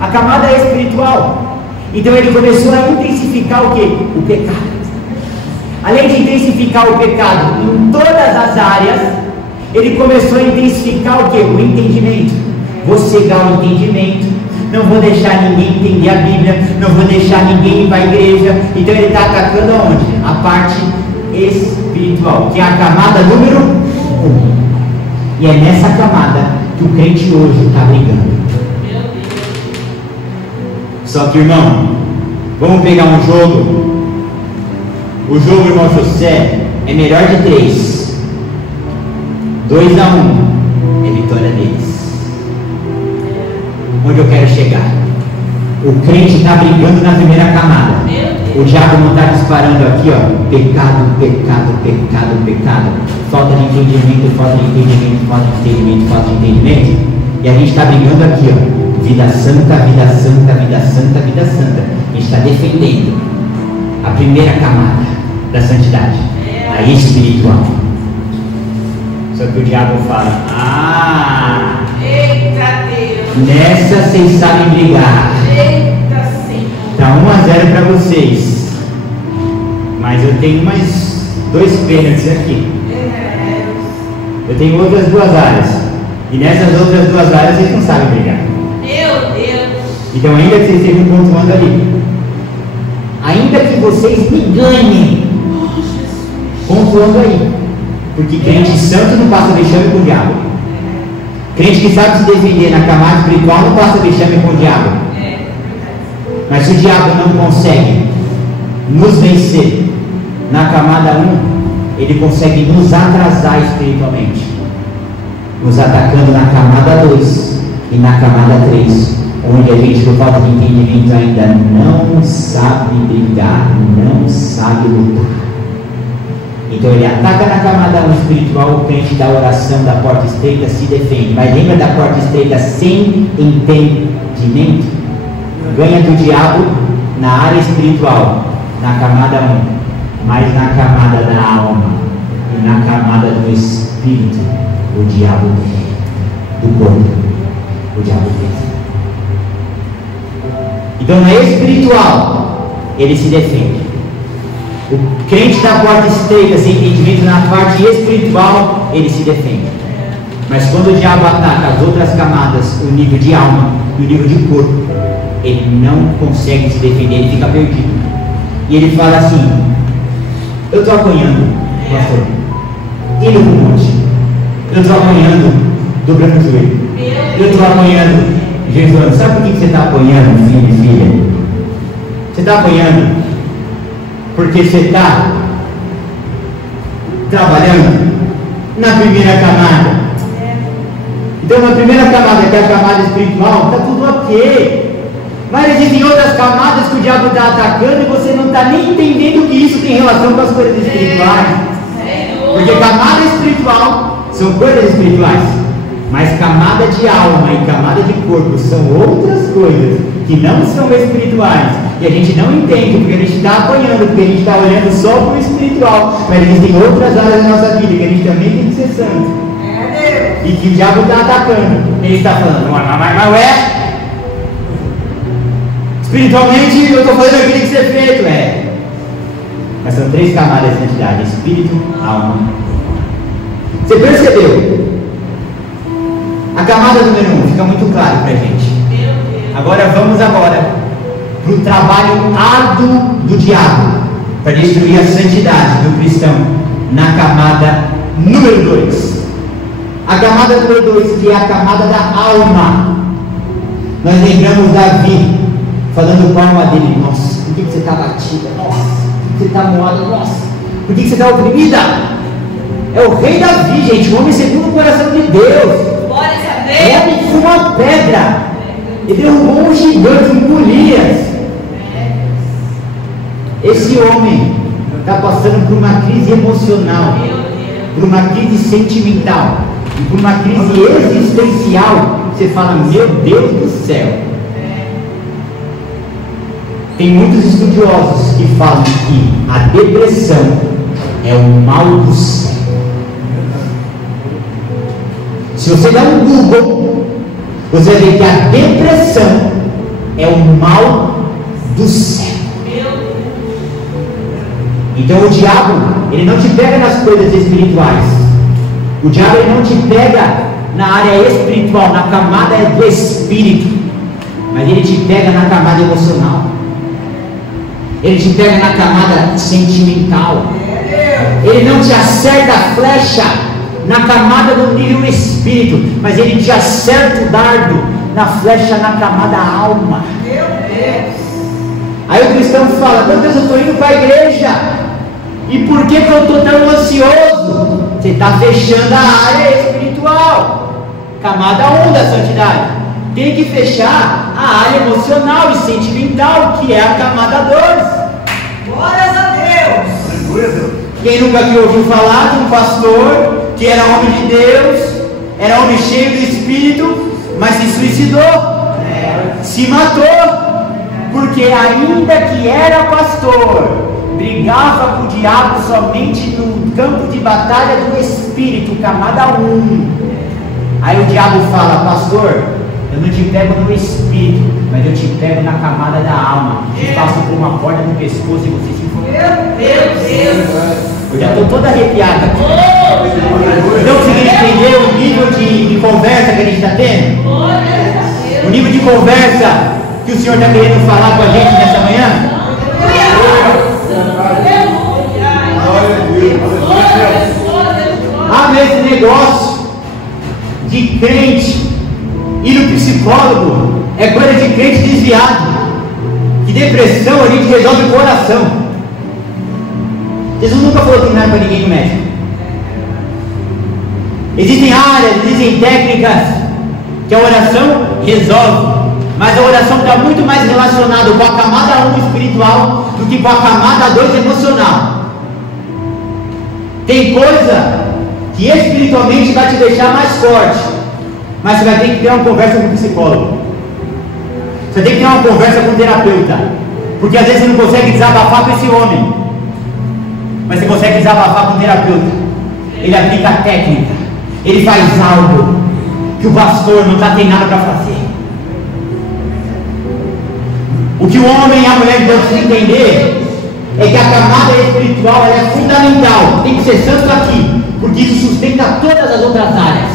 1, a camada espiritual. Então ele começou a intensificar o quê? O pecado. Além de intensificar o pecado em todas as áreas, ele começou a intensificar o quê? O entendimento. Vou cegar o entendimento, não vou deixar ninguém entender a Bíblia, não vou deixar ninguém ir para a igreja. Então ele está atacando aonde? A parte espiritual, que é a camada número 1. E é nessa camada que o crente hoje está brigando. Só que, irmão, vamos pegar um jogo. O jogo, irmão José, é melhor de 3. 2-1 é vitória deles. Onde eu quero chegar? O crente está brigando na primeira camada. O diabo não está disparando aqui, ó. Pecado, pecado, pecado, pecado. Falta de entendimento, falta de entendimento, falta de entendimento, falta de entendimento. E a gente está brigando aqui, ó. Vida santa, vida santa, vida santa, vida santa. A gente está defendendo a primeira camada da santidade, a espiritual. Só que o diabo fala: eita Deus, nessa vocês sabem brigar. Eita Senhor. Tá 1-0 para vocês. Mas eu tenho mais 2 pênaltis aqui. Eu tenho outras 2 áreas. E nessas outras 2 áreas vocês não sabem brigar. Meu Deus! Então ainda que vocês estejam pontuando ali. ainda que vocês me ganhem, pontuando aí, porque crente santo não passa vexame com o diabo. Crente que sabe se defender na camada espiritual não passa vexame com o diabo. Mas se o diabo não consegue nos vencer na camada 1, ele consegue nos atrasar espiritualmente, nos atacando na camada 2 e na camada 3, onde a gente, por falta de entendimento, ainda não sabe brigar, não sabe lutar. Então ele ataca na camada 1 espiritual, o crente da oração da porta estreita se defende. Mas lembra da porta estreita sem entendimento? Ganha do diabo na área espiritual, na camada 1, mas na camada da alma e na camada do espírito, o diabo tem, do corpo, o diabo tem. Então na espiritual, ele se defende. O crente da porta estreita, sem entendimento, na parte espiritual, ele se defende. Mas quando o diabo ataca as outras camadas, o nível de alma e o nível de corpo, ele não consegue se defender, ele fica perdido. E ele fala assim: eu estou apanhando, pastor, indo para o monte. Eu estou apanhando, dobrando o joelho. Eu estou apanhando, Jesus. Sabe por que você está apanhando, filho e filha? Você está apanhando porque você está trabalhando na primeira camada. Então na primeira camada, que é a camada espiritual, está tudo ok. Mas existem outras camadas que o diabo está atacando e você não está nem entendendo que isso tem relação com as coisas espirituais. Porque camada espiritual são coisas espirituais, mas camada de alma e camada de corpo são outras coisas que não são espirituais. E a gente não entende, porque a gente está apanhando, porque a gente está olhando só para o espiritual. Mas existem outras áreas da nossa vida que a gente também tem que ser santo. E que o diabo está atacando. Ele está falando, mas ué, espiritualmente eu estou fazendo aquilo que tem que ser feito. Mas são 3 camadas de santidade: espírito, alma. Você percebeu? A camada número 1 fica muito claro para a gente. Agora vamos para o trabalho árduo do diabo para destruir a santidade do cristão na camada número 2. A camada número 2, que é a camada da alma. Nós lembramos Davi falando com a alma dele: nossa, por que você está batida? Nossa, por que você está moada? Nossa, por que você está oprimida? É o rei Davi, gente, o homem segundo o coração de Deus. Homem com uma pedra. Ele derrubou um gigante, um Golias. Esse homem está passando por uma crise emocional, por uma crise sentimental e por uma crise existencial. Você fala: meu Deus do céu. Tem muitos estudiosos que falam que a depressão é o mal do céu. Se você der um Google, você vai ver que a depressão é o mal do céu. Então o diabo, ele não te pega nas coisas espirituais. O diabo, ele não te pega na área espiritual, na camada do espírito, mas ele te pega na camada emocional. Ele te pega na camada sentimental. Ele não te acerta a flecha na camada do nível espírito, mas ele te acerta o dardo na flecha na camada alma. Aí o cristão fala: meu Deus, eu estou indo para a igreja, e por que eu estou tão ansioso? Você está fechando a área espiritual, camada 1 da santidade. Tem que fechar a área emocional e sentimental, que é a camada 2. Glórias a Deus! Quem nunca aqui ouviu falar de um pastor que era homem de Deus, era homem cheio do Espírito, mas se suicidou, se matou, porque ainda que era pastor, brigava com o diabo somente no campo de batalha do Espírito, camada 1. Aí o diabo fala: pastor, eu não te pego no Espírito, mas eu te pego na camada da alma, te passo por uma corda no pescoço e você se for. Meu Deus! Eu já estou toda arrepiada aqui. Não conseguiram entender o nível de conversa que a gente está tendo? O nível de conversa que o Senhor está querendo falar com a gente nessa manhã? Esse negócio de crente ir no psicólogo é coisa de crente desviado. Que depressão a gente resolve com oração. Jesus nunca falou que não era para ninguém no médico. Existem áreas, existem técnicas que a oração resolve, mas a oração está muito mais relacionada com a camada 1 espiritual do que com a camada 2 emocional. Tem coisa que espiritualmente vai te deixar mais forte, mas você vai ter que ter uma conversa com o psicólogo, você tem que ter uma conversa com o terapeuta, porque às vezes você não consegue desabafar com esse homem, mas você consegue desabafar com o terapeuta. Ele aplica a técnica, ele faz algo que o pastor não tem nada para fazer. O que o homem e a mulher precisam entender é que a camada espiritual é fundamental, tem que ser santo aqui, porque isso sustenta todas as outras áreas.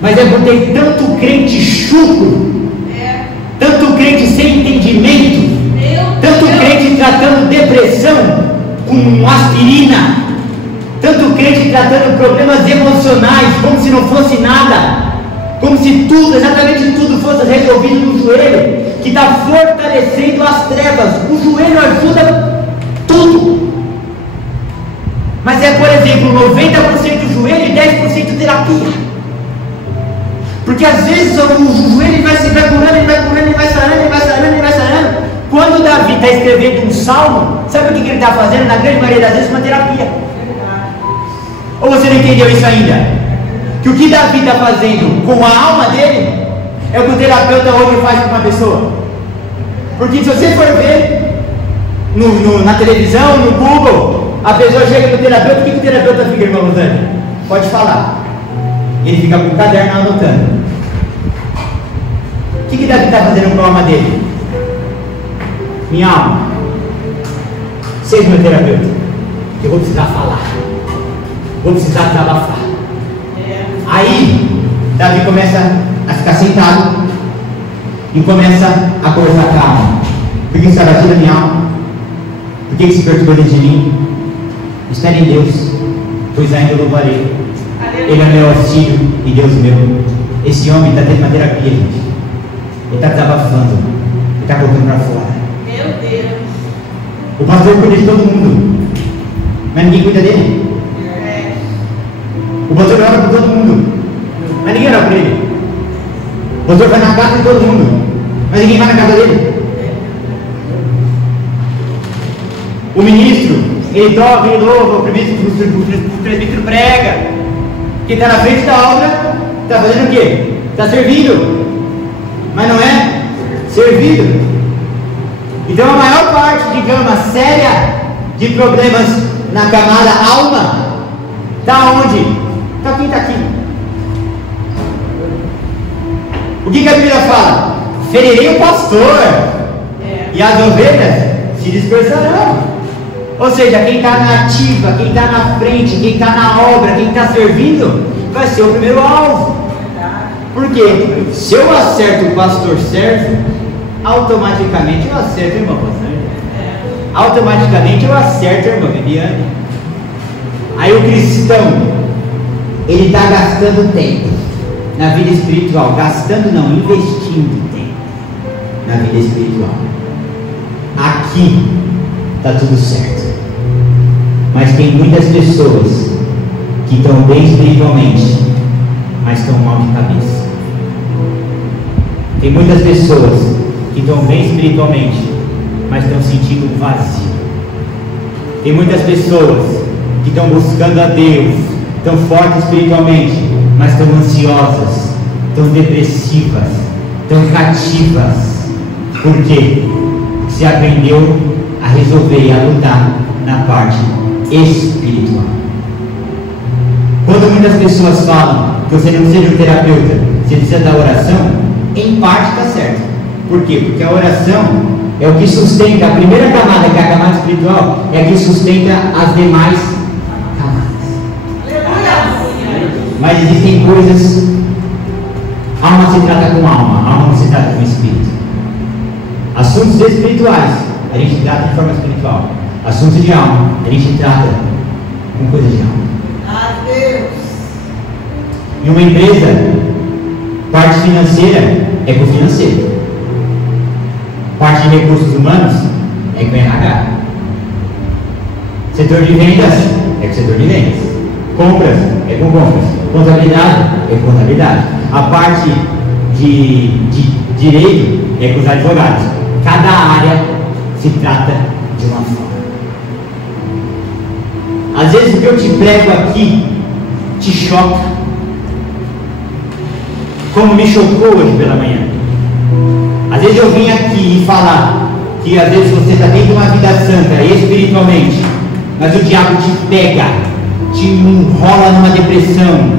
Mas é por ter tanto crente chucro, tanto crente sem entendimento, tanto crente tratando depressão com aspirina, tanto crente tratando problemas emocionais como se não fosse nada, como se tudo, exatamente tudo fosse resolvido no joelho, que está fortalecendo as trevas. O joelho ajuda tudo. Mas é, por exemplo, 90% joelho e 10% terapia. Porque às vezes o joelho ele vai curando, ele vai curando, ele vai sarando, ele vai sarando, ele vai sarando. Quando Davi está escrevendo um salmo, sabe o que ele está fazendo? Na grande maioria das vezes, uma terapia. Ou você não entendeu isso ainda? Que o que Davi está fazendo com a alma dele é o que o terapeuta hoje faz com uma pessoa. Porque se você for ver na televisão, no Google, a pessoa chega no terapeuta, o que o terapeuta fica, irmão Rosane? Pode falar. Ele fica com o caderno anotando. O que Davi está fazendo com a alma dele? Minha alma, seja meu terapeuta. Eu vou precisar falar, vou precisar desabafar. Aí Davi começa a ficar sentado e começa a conversar com a alma. Por que você está batendo a minha alma? Por que se perturbou dentro de mim? Espere em Deus, pois ainda eu louvarei. Ele é meu auxílio e Deus meu. Esse homem está tendo uma terapia, gente. Ele está desabafando, ele está colocando para fora. Meu Deus. O pastor cuida de todo mundo, mas ninguém cuida dele. O pastor ora por todo mundo, mas ninguém ora por ele. O pastor vai na casa de todo mundo, mas ninguém vai na casa dele. O ministro, ele toca, ele louva, o presbítero prega. Quem está na frente da obra está fazendo o quê? Está servindo, mas não é servido. Então a maior parte de gama séria de problemas na camada alma está onde? Está aqui, está aqui. O que a Bíblia fala? Ferirei o pastor e as ovelhas se dispersarão. Ou seja, quem está na ativa, quem está na frente, quem está na obra, quem está servindo, vai ser o primeiro alvo. Por quê? Se eu acerto o pastor certo, automaticamente eu acerto o irmão pastor. Automaticamente eu acerto a irmã Viviane. Aí o cristão, ele está gastando tempo na vida espiritual. Gastando não, investindo tempo na vida espiritual. Aqui está tudo certo. Mas tem muitas pessoas que estão bem espiritualmente, mas estão mal de cabeça. Tem muitas pessoas que estão bem espiritualmente, mas estão sentindo um vazio. Tem muitas pessoas que estão buscando a Deus, estão fortes espiritualmente, mas estão ansiosas, estão depressivas, estão cativas. Por quê? Porque se aprendeu a resolver e a lutar na parte espiritual. Quando muitas pessoas falam que você não precisa de um terapeuta, você precisa da oração, em parte está certo. Por quê? Porque a oração é o que sustenta a primeira camada, que é a camada espiritual, é a que sustenta as demais camadas. Mas existem coisas. Alma se trata com alma, alma não se trata com espírito. Assuntos espirituais a gente trata de forma espiritual. Assunto de alma, a gente trata com coisas de alma. Em uma empresa, parte financeira é com o financeiro, parte de recursos humanos é com o RH, setor de vendas é com o setor de vendas, compras é com compras, contabilidade é com contabilidade, a parte de direito é com os advogados. Cada área se trata de uma forma. Às vezes o que eu te prego aqui te choca, como me chocou hoje pela manhã. Às vezes eu vim aqui e falar que às vezes você está dentro de uma vida santa espiritualmente, mas o diabo te pega, te enrola numa depressão,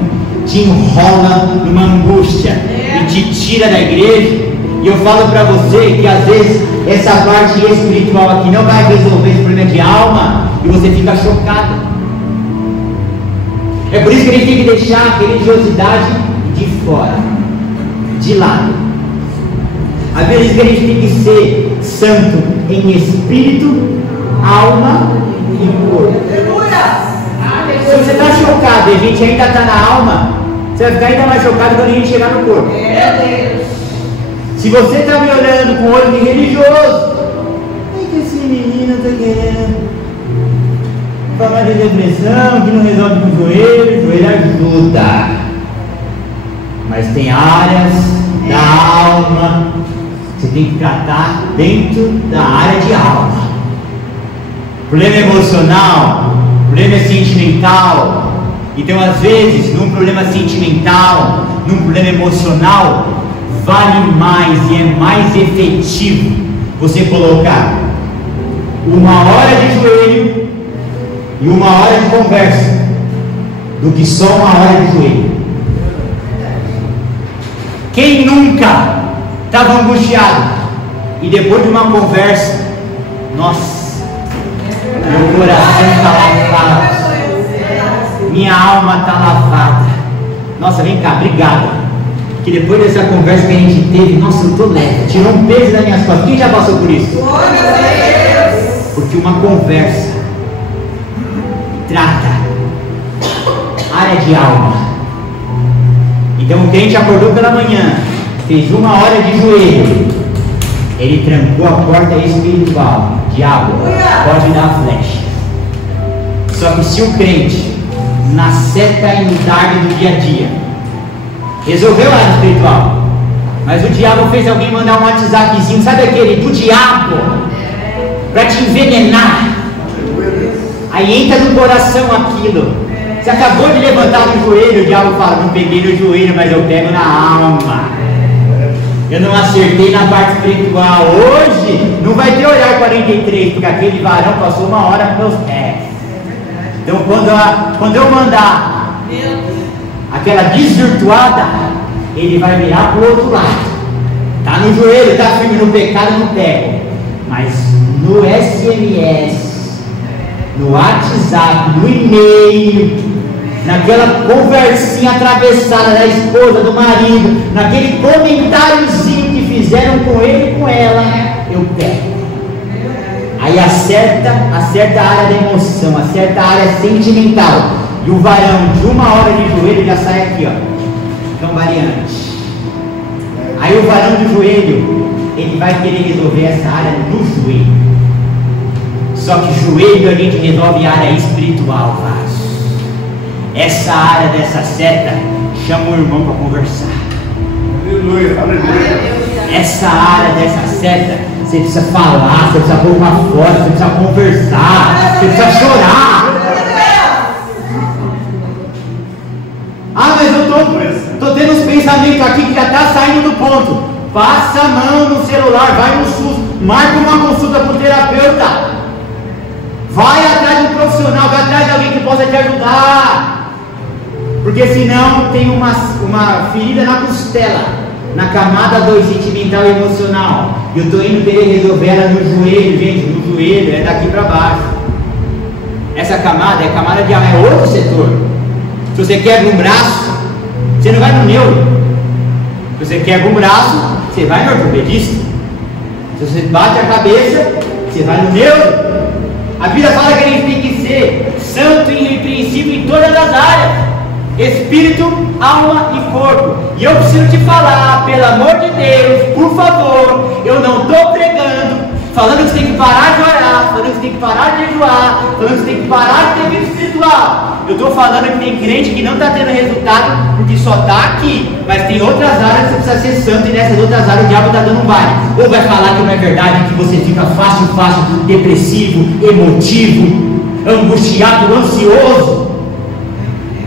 te enrola numa angústia e te tira da igreja. E eu falo para você que às vezes essa parte espiritual aqui não vai resolver esse problema de alma e você fica chocado. É por isso que a gente tem que deixar a religiosidade de fora, de lado. Às vezes que a gente tem que ser santo em espírito, alma e corpo. Se você está chocado e a gente ainda está na alma, você vai ficar ainda mais chocado quando a gente chegar no corpo. Se você está me olhando com olho de religioso, o que esse menino está querendo? Falar de depressão, que não resolve com o joelho ajuda. Mas tem áreas da alma que você tem que tratar dentro da área de alma. Problema emocional, problema sentimental. Então, às vezes, num problema sentimental, num problema emocional, vale mais e é mais efetivo você colocar 1 hora de joelho e 1 hora de conversa do que só 1 hora de joelho. Quem nunca estava angustiado e depois de uma conversa, nossa, meu coração está lavado, minha alma está lavada, nossa, vem cá, obrigado, que depois dessa conversa que a gente teve, nossa, eu estou leve, tirou um peso das minhas costas. Quem já passou por isso? Porque uma conversa trata área de alma. Então o crente acordou pela manhã, fez 1 hora de joelho, ele trancou a porta espiritual. Diabo, pode dar flecha. Só que se o crente, na seta e no dardo do dia a dia, resolveu a área espiritual, mas o diabo fez alguém mandar um WhatsAppzinho, sabe aquele do diabo, para te envenenar. Aí entra no coração aquilo. Você acabou de levantar no joelho, o diabo fala: não peguei no joelho, mas eu pego na alma. Eu não acertei na parte espiritual. Hoje não vai ter olhar 43, porque aquele varão passou 1 hora com meus pés. Então quando eu mandar aquela desvirtuada, ele vai virar para o outro lado. Está no joelho, está firme no pecado, não pego. Mas no SMS, no WhatsApp, no e-mail, naquela conversinha atravessada da esposa, do marido, naquele comentáriozinho que fizeram com ele e com ela, eu pego. Aí acerta a área da emoção, acerta a área sentimental. E o varão de 1 hora de joelho já sai aqui, ó, cambaleante. Aí o varão do joelho, ele vai querer resolver essa área no joelho. Só que joelho a gente resolve a área espiritual, vaso. Essa área dessa seta, chama o irmão para conversar. Aleluia, aleluia. Essa área dessa seta, você precisa falar, você precisa pôr uma foto, você precisa conversar, você precisa chorar. Ah, mas eu tô tendo uns pensamentos aqui que já está saindo do ponto. Passa a mão no celular, vai no SUS, marca uma consulta com o terapeuta. Vai atrás de um profissional, vai atrás de alguém que possa te ajudar. Porque senão tem uma ferida na costela, na camada do sentimental e emocional. E eu estou indo querer resolver ela no joelho, gente, no joelho, é daqui para baixo. Essa camada é a camada de alma, é outro setor. Se você quebra um braço, você não vai no neuro. Se você quebra um braço, você vai no ortopedista. Se você bate a cabeça, Você vai no neutro. A Bíblia fala que a gente tem que ser santo em princípio em todas as áreas: espírito, alma e corpo. E eu preciso te falar, pelo amor de Deus, por favor, eu não estou pregando falando que você tem que parar de orar, falando que você tem que parar de jejuar, falando que você tem que parar de ter vida espiritual. Eu estou falando que tem crente que não está tendo resultado porque só está aqui, mas tem outras áreas que você precisa ser santo, e nessas outras áreas o diabo está dando um baile. Ou vai falar que não é verdade, que você fica fácil, depressivo, emotivo, angustiado, ansioso.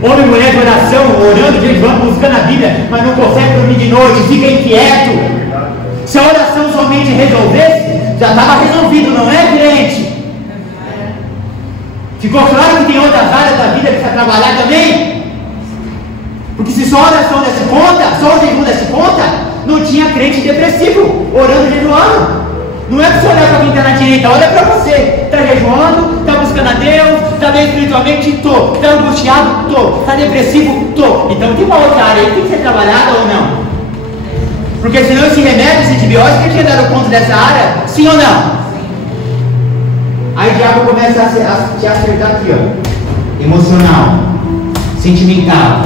Homem e mulher de oração, orando, jejuando, buscando a Bíblia, mas não consegue dormir de noite, fica inquieto. Se a oração somente resolvesse, já estava resolvido, não é, crente? Ficou claro que tem outras áreas da vida que precisa trabalhar também? Porque se só a oração desse conta, só o jejum desse conta, não tinha crente depressivo, orando e jejuando. Não é para você olhar para quem está na direita, olha para você. Está jejuando, está buscando a Deus, está bem espiritualmente? Estou. Está angustiado? Estou. Está depressivo? Estou. Então tem uma outra área aí que tem que ser trabalhada ou não? Porque senão esse remédio, esse antibiótico, tinha dado conta dessa área, sim ou não? Aí o diabo começa a te acertar aqui, ó. Emocional, sentimental,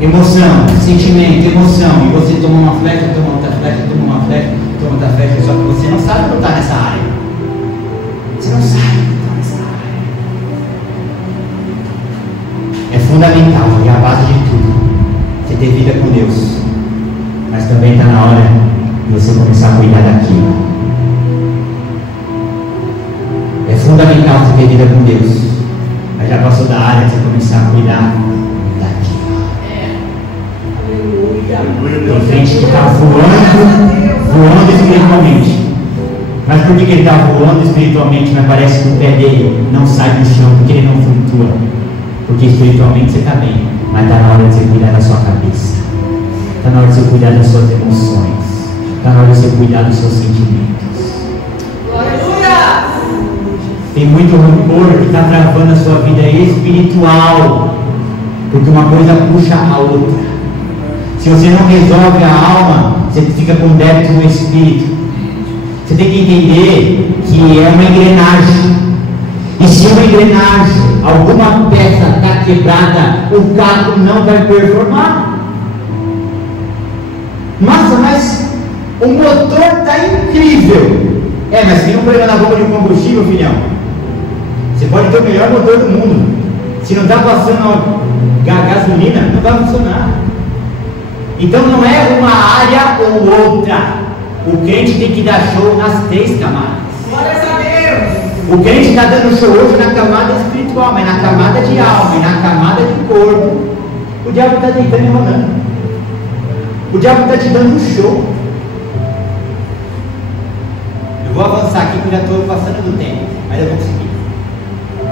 emoção, sentimento, emoção. E você toma uma flecha, toma outra flecha, toma uma flecha, toma outra flecha. Só que você não sabe lutar nessa área. Você não sabe lutar nessa área. É fundamental, é a base de tudo. Você ter vida com Deus. Mas também está na hora de você começar a cuidar daquilo. É fundamental você ter vida com Deus, mas já passou da área de você começar a cuidar daquilo. Tem gente que está voando espiritualmente. Mas por que ele está voando espiritualmente, mas parece que o pé dele não sai do chão, porque ele não flutua? Porque espiritualmente você está bem, mas está na hora de você cuidar da sua cabeça. Está na hora de você cuidar das suas emoções. Está na hora de você cuidar dos seus sentimentos. Aleluia! Tem muito rancor que está travando a sua vida espiritual, porque uma coisa puxa a outra. Se você não resolve a alma, você fica com débito no espírito. Você tem que entender que é uma engrenagem. E se uma engrenagem, alguma peça está quebrada, o carro não vai performar. Nossa, mas o motor está incrível. Mas se não pegar na bomba de combustível, filhão, você pode ter o melhor motor do mundo. Se não está passando gasolina, não vai funcionar. Então não é uma área ou outra. O crente tem que dar show nas 3 camadas. Glória a Deus! O crente está dando show hoje na camada espiritual, mas na camada de alma e na camada de corpo, o diabo está deitando e rolando. O diabo está te dando um show. Eu vou avançar aqui porque já estou passando do tempo, mas eu vou conseguir.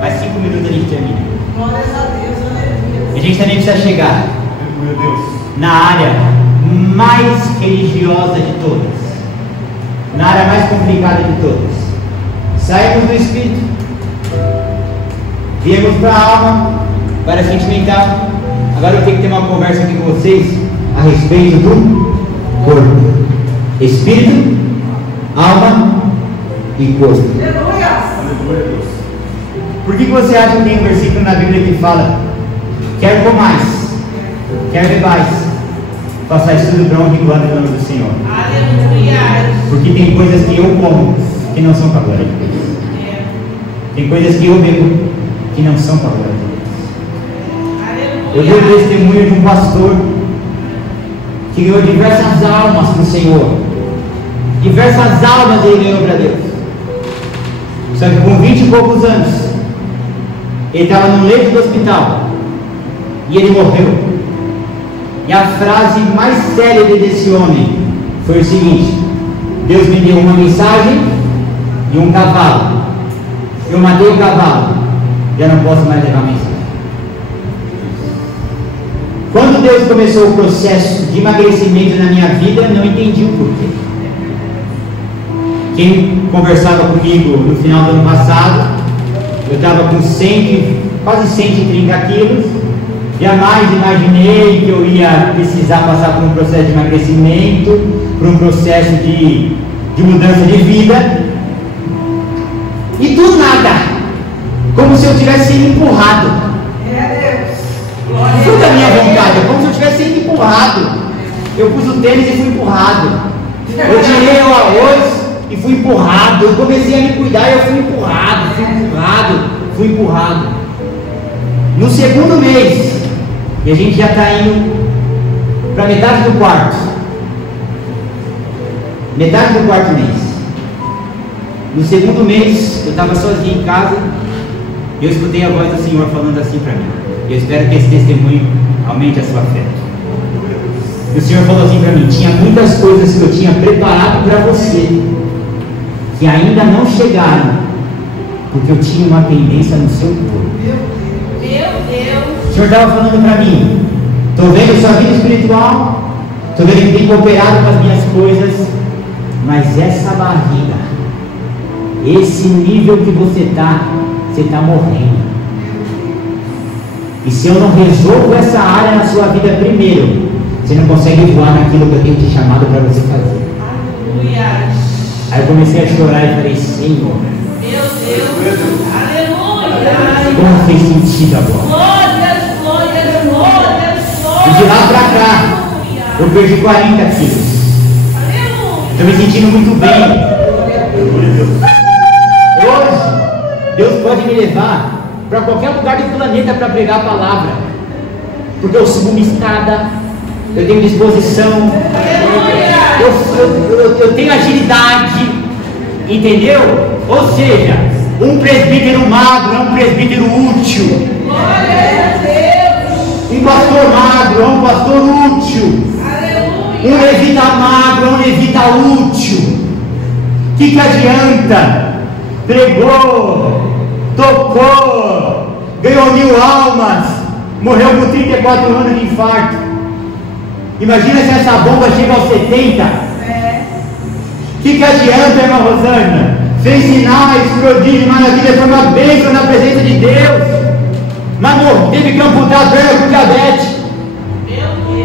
Mais 5 minutos a gente termina. Glória a Deus, aleluia. A gente também precisa chegar na área mais religiosa de todas, na área mais complicada de todas. Saímos do espírito, viemos para a alma, para a sentimental. Agora eu tenho que ter uma conversa aqui com vocês a respeito do corpo. Espírito, alma e corpo. Por que você acha que tem um versículo na Bíblia que fala: quer comais, quer bebais, façais tudo para honra e glória no nome do Senhor? Aleluia. Porque tem coisas que eu como que não são para a glória de Deus. Tem coisas que eu bebo que não são para a glória de Deus. Eu dei o testemunho de um pastor que ganhou diversas almas para o Senhor. Diversas almas ele ganhou para Deus. Só que com 20 e poucos anos, ele estava no leito do hospital e ele morreu. E a frase mais célebre desse homem foi o seguinte: Deus me deu uma mensagem e um cavalo. Eu matei o cavalo, já não posso mais levar a mensagem. Quando Deus começou o processo de emagrecimento na minha vida, eu não entendi o porquê. Quem conversava comigo no final do ano passado, eu estava com quase 130 quilos. Jamais imaginei que eu ia precisar passar por um processo de emagrecimento, por um processo de mudança de vida. E do nada, como se eu tivesse sido empurrado. Não foi da minha vontade, é como se eu tivesse sido empurrado. Eu pus o tênis e fui empurrado. Eu tirei o arroz e fui empurrado. Eu comecei a me cuidar e eu fui empurrado. No segundo mês, e a gente já está indo para metade do quarto mês. No segundo mês, eu estava sozinho em casa e eu escutei a voz do Senhor falando assim para mim. Eu espero que esse testemunho aumente a sua fé. E o Senhor falou assim para mim: tinha muitas coisas que eu tinha preparado para você que ainda não chegaram, porque eu tinha uma pendência no seu corpo. Meu Deus! O Senhor estava falando para mim: estou vendo sua vida espiritual, estou vendo que tem cooperado com as minhas coisas, mas essa barriga, esse nível que você está morrendo. E se eu não resolvo essa área na sua vida primeiro, você não consegue voar naquilo que eu tenho te chamado para você fazer. Aleluia! Aí eu comecei a chorar e falei: Senhor, Meu Deus! Aleluia! como fez sentido agora? Glórias! E de lá para cá, eu perdi 40 quilos. Estou me sentindo muito bem. Hoje, Deus pode me levar para qualquer lugar do planeta para pregar a palavra, porque eu subo uma escada, eu tenho disposição, eu tenho agilidade, entendeu? Ou seja, um presbítero magro é um presbítero útil, um pastor magro é um pastor útil, um levita magro é um levita útil. O que adianta? Pregou, tocou, ganhou 1000 almas, morreu com 34 anos de infarto. Imagina se essa bomba chega aos 70. O que adianta, irmã Rosângela? Fez sinais, prodígios, maravilhas, foi uma bênção na presença de Deus, mas teve que amputar a perna com diabetes.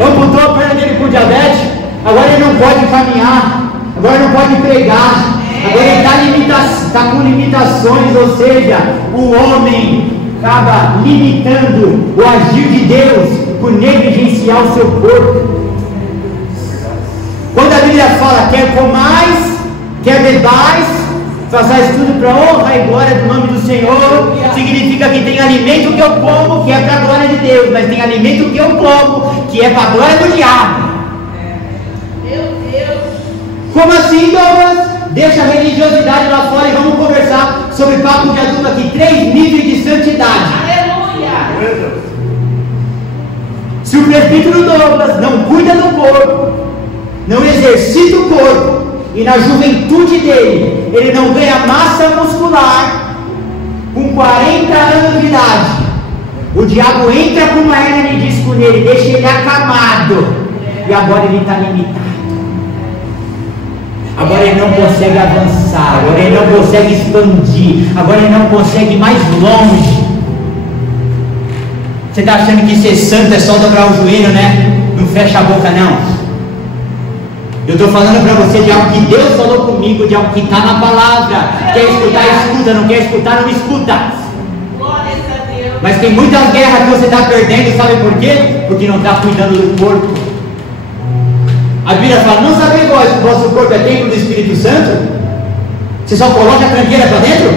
Amputou a perna dele com diabetes, agora ele não pode caminhar, agora ele não pode pregar. Agora ele está com limitações, ou seja, o homem acaba limitando o agir de Deus por negligenciar o seu corpo. Quando a Bíblia fala: quer comais, quer bebais, façais tudo para a honra e glória do nome do Senhor, significa que tem alimento que eu como que é para a glória de Deus, mas tem alimento que eu como que é para a glória do diabo. Meu Deus! Como assim, Douglas? Deixa a religiosidade lá fora e vamos conversar sobre papo de adulto aqui. 3 níveis de santidade. Aleluia! Se o presbítero Douglas não cuida do corpo, não exercita o corpo, e na juventude dele ele não ganha massa muscular, com 40 anos de idade, o diabo entra com uma hernia de disco nele, deixa ele acamado, e agora ele está limitado. Agora ele não consegue avançar, agora ele não consegue expandir, agora ele não consegue ir mais longe. Você está achando que ser santo é só dobrar o joelho, né? Não fecha a boca, não. Eu estou falando para você de algo que Deus falou comigo, de algo que está na palavra. Quer escutar, escuta, não quer escutar, não escuta. Glórias a Deus! Mas tem muitas guerras que você está perdendo, sabe por quê? Porque não está cuidando do corpo. A Bíblia fala: não sabeis vós que o vosso corpo é templo do Espírito Santo? Você só coloca a tranqueira para dentro?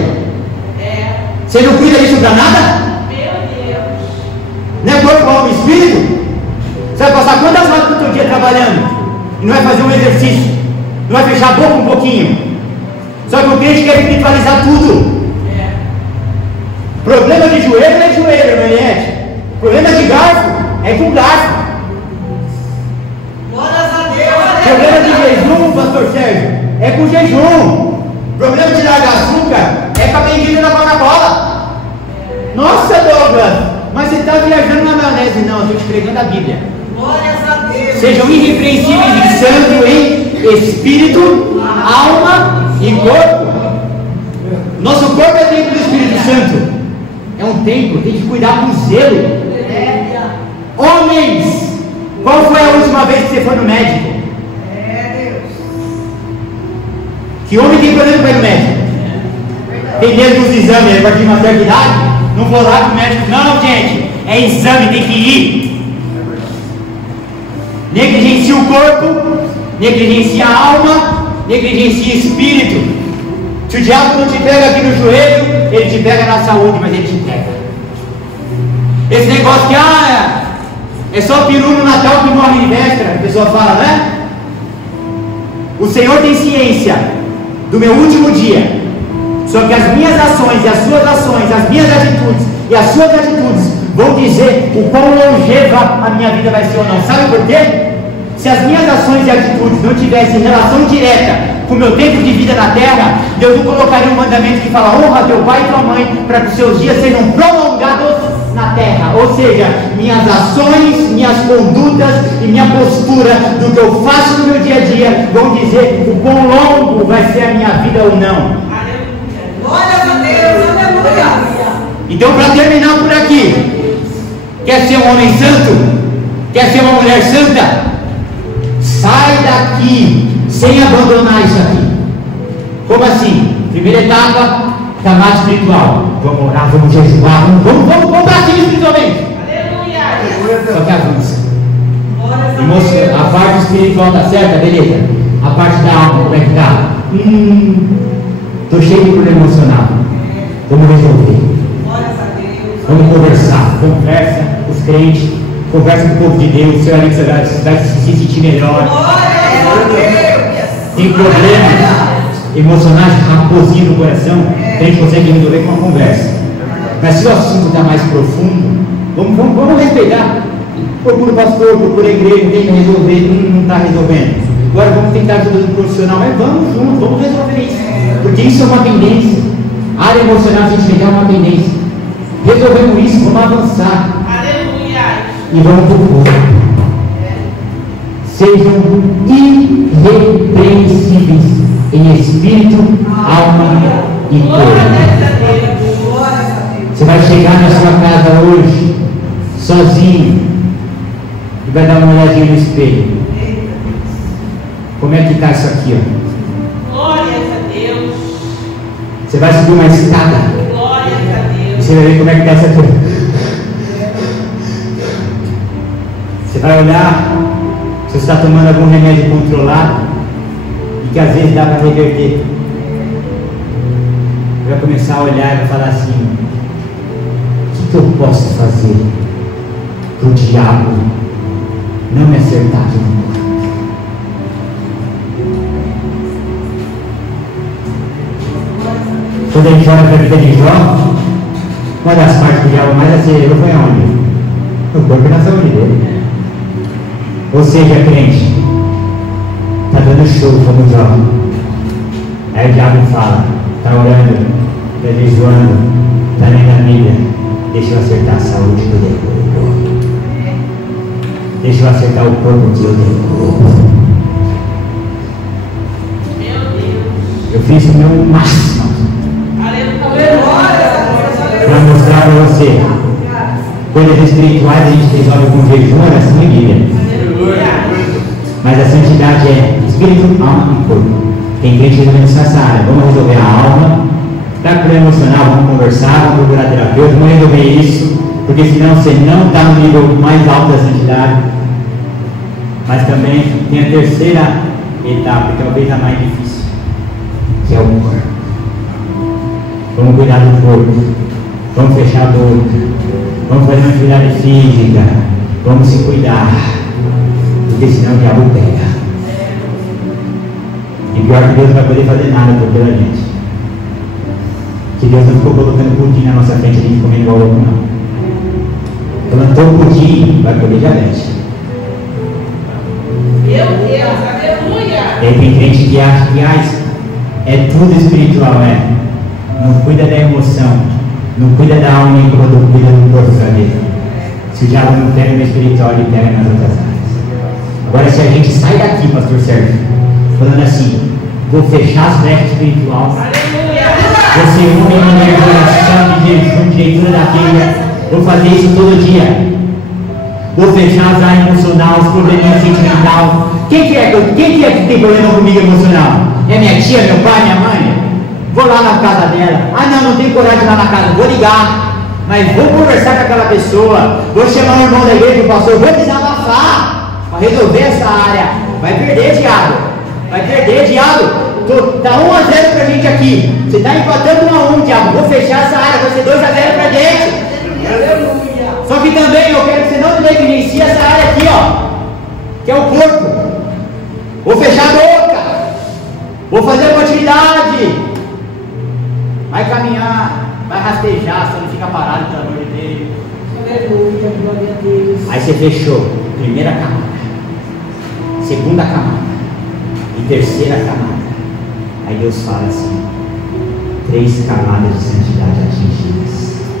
Você não cuida disso para nada? Meu Deus! Não é corpo, alma e espírito? Você vai passar quantas horas do teu dia trabalhando? E não vai fazer um exercício? Não vai fechar a boca um pouquinho? Só que o crente quer espiritualizar tudo. Problema de joelho é joelho, Mariette. Problema de garfo é com garfo. Problema de jejum, pastor Sérgio, é com jejum. Problema de largar açúcar é com a bendita da Coca-Cola. Nossa, Douglas, mas você está viajando na maionese. Não, eu estou te pregando a Bíblia. Glórias a Deus! Sejam irrepreensíveis em santo, em espírito, alma e corpo. Nosso corpo é templo do Espírito Santo. É um templo, tem que cuidar com zelo. Homens, qual foi a última vez que você foi no médico? Que homem tem problema para ir no médico? Tem mesmo os exames, a partir de uma certa idade, não vou lá com o médico, não, gente, é exame, tem que ir. Negligencia o corpo, negligencia a alma, negligencia o espírito. Se o diabo não te pega aqui no joelho, ele te pega na saúde, mas ele te pega. Esse negócio que, é só peru no Natal que morre em véspera, a pessoa fala, né? O Senhor tem ciência do meu último dia. Só que as minhas ações e as suas ações, as minhas atitudes e as suas atitudes vão dizer o quão longeva a minha vida vai ser ou não. Sabe por quê? Se as minhas ações e atitudes não tivessem relação direta com o meu tempo de vida na terra, Deus não colocaria um mandamento que fala: honra teu pai e tua mãe, para que os seus dias sejam prolongados na terra. Ou seja, minhas ações, minhas condutas e minha postura do que eu faço no meu dia a dia vão dizer o quão longo vai ser a minha vida ou não. Glória a Deus, aleluia. Então, para terminar por aqui, quer ser um homem santo? Quer ser uma mulher santa? Sai daqui sem abandonar isso aqui. Como assim? Primeira etapa, camada espiritual. Vamos orar, vamos jejuar, vamos para cima espiritualmente. Aleluia. Só que avança. A parte espiritual está certa, beleza. A parte da alma, como é que está? Estou cheio de problema emocional. Vamos resolver. Vamos conversar. Conversa com os crentes, conversa com o povo de Deus. O Senhor ali vai se sentir melhor. Tem problema emocionais, raposinho no coração, a gente consegue resolver com uma conversa. Mas se o assunto está mais profundo, vamos respeitar. Procura o pastor, procura a igreja, tenta resolver, não está resolvendo. Agora vamos tentar ajuda do profissional, mas vamos juntos, vamos resolver isso. Porque isso é uma tendência. A área emocional sentimental é uma tendência. Resolvemos isso, vamos avançar. Aleluia. E vamos para o povo. Sejam irrepreensíveis em espírito, alma e corpo. Você vai chegar na sua casa hoje, sozinho, e vai dar uma olhadinha no espelho. Como é que está isso aqui? Ó? Glórias a Deus. Você vai subir uma escada. Glórias a E Deus. você vai ver como é que está essa coisa. Você vai olhar se você está tomando algum remédio controlado e que às vezes dá para reverter. Você vai começar a olhar e vai falar assim: o que eu posso fazer para o diabo não me acertar de novo? Quando a gente olha para a vida de Jó, uma das partes que o diabo mais acelerou foi aonde? No corpo e na saúde dele. Ou seja, crente, está dando show como Jó. Aí o diabo fala: está orando, está jejuando, está lendo a Bíblia, deixa eu acertar a saúde que eu derrubo. Deixa eu acertar o corpo que eu derrubo. Meu Deus. Eu fiz o meu máximo para mostrar para você. Coisas espirituais a gente resolve com jejum, oração e Bíblia. Mas a santidade é espírito, alma e corpo. Tem crente resolvendo essa área. Vamos resolver a alma. Está com problema emocional, vamos conversar, vamos procurar terapeuta, vamos resolver isso. Porque senão você não está no nível mais alto da santidade. Mas também tem a terceira etapa, que talvez a mais difícil, que é o corpo. Vamos cuidar do corpo. Vamos fechar a boca. Vamos fazer uma atividade física. Vamos se cuidar. Porque senão o diabo pega. E pior que Deus não vai poder fazer nada pela gente. Que Deus não ficou colocando pudim na nossa frente, a gente comendo igual louco, não. Plantou o pudim, vai poder diabetes. Meu Deus, aleluia. E aí tem crente que acha que é tudo espiritual, não cuida da emoção, não cuida da alma nem quando cuida do corpo, sabe? Se o diabo não pega no espiritual, ele pega nas outras áreas. Agora, se a gente sai daqui, pastor Sérgio, falando assim: vou fechar as brechas espirituais, vou ser homem e mulher de oração, de jejum, de leitura da Bíblia, vou fazer isso todo dia, vou fechar as áreas emocionais, os probleminhas sentimental. Quem que é que tem problema comigo emocional? É minha tia, meu pai, minha mãe? Vou lá na casa dela. Ah, não tenho coragem de ir lá na casa. Vou ligar. Mas vou conversar com aquela pessoa. Vou chamar o irmão da igreja, o pastor. Vou desabafar para resolver essa área. Vai perder, diabo. Vai perder, diabo. Tá 1-0 pra gente aqui. Você tá empatando 1-1, diabo. Vou fechar essa área. Vai ser 2-0 pra gente. Só que também eu quero que você não negligencie essa área aqui, ó. Que é o corpo. Vou fechar a boca. Vou fazer uma atividade. Vai caminhar. Vai rastejar, você não fica parado, pelo amor de Deus. Aleluia, glória a Deus. Aí você fechou. Primeira camada. Segunda camada. E terceira camada. Aí Deus fala assim: 3 camadas de santidade atingidas.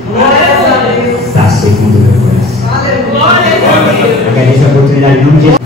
Glória a Deus. Está segundo o meu coração. Glória a Deus. Agradeço a oportunidade em nome de Jesus.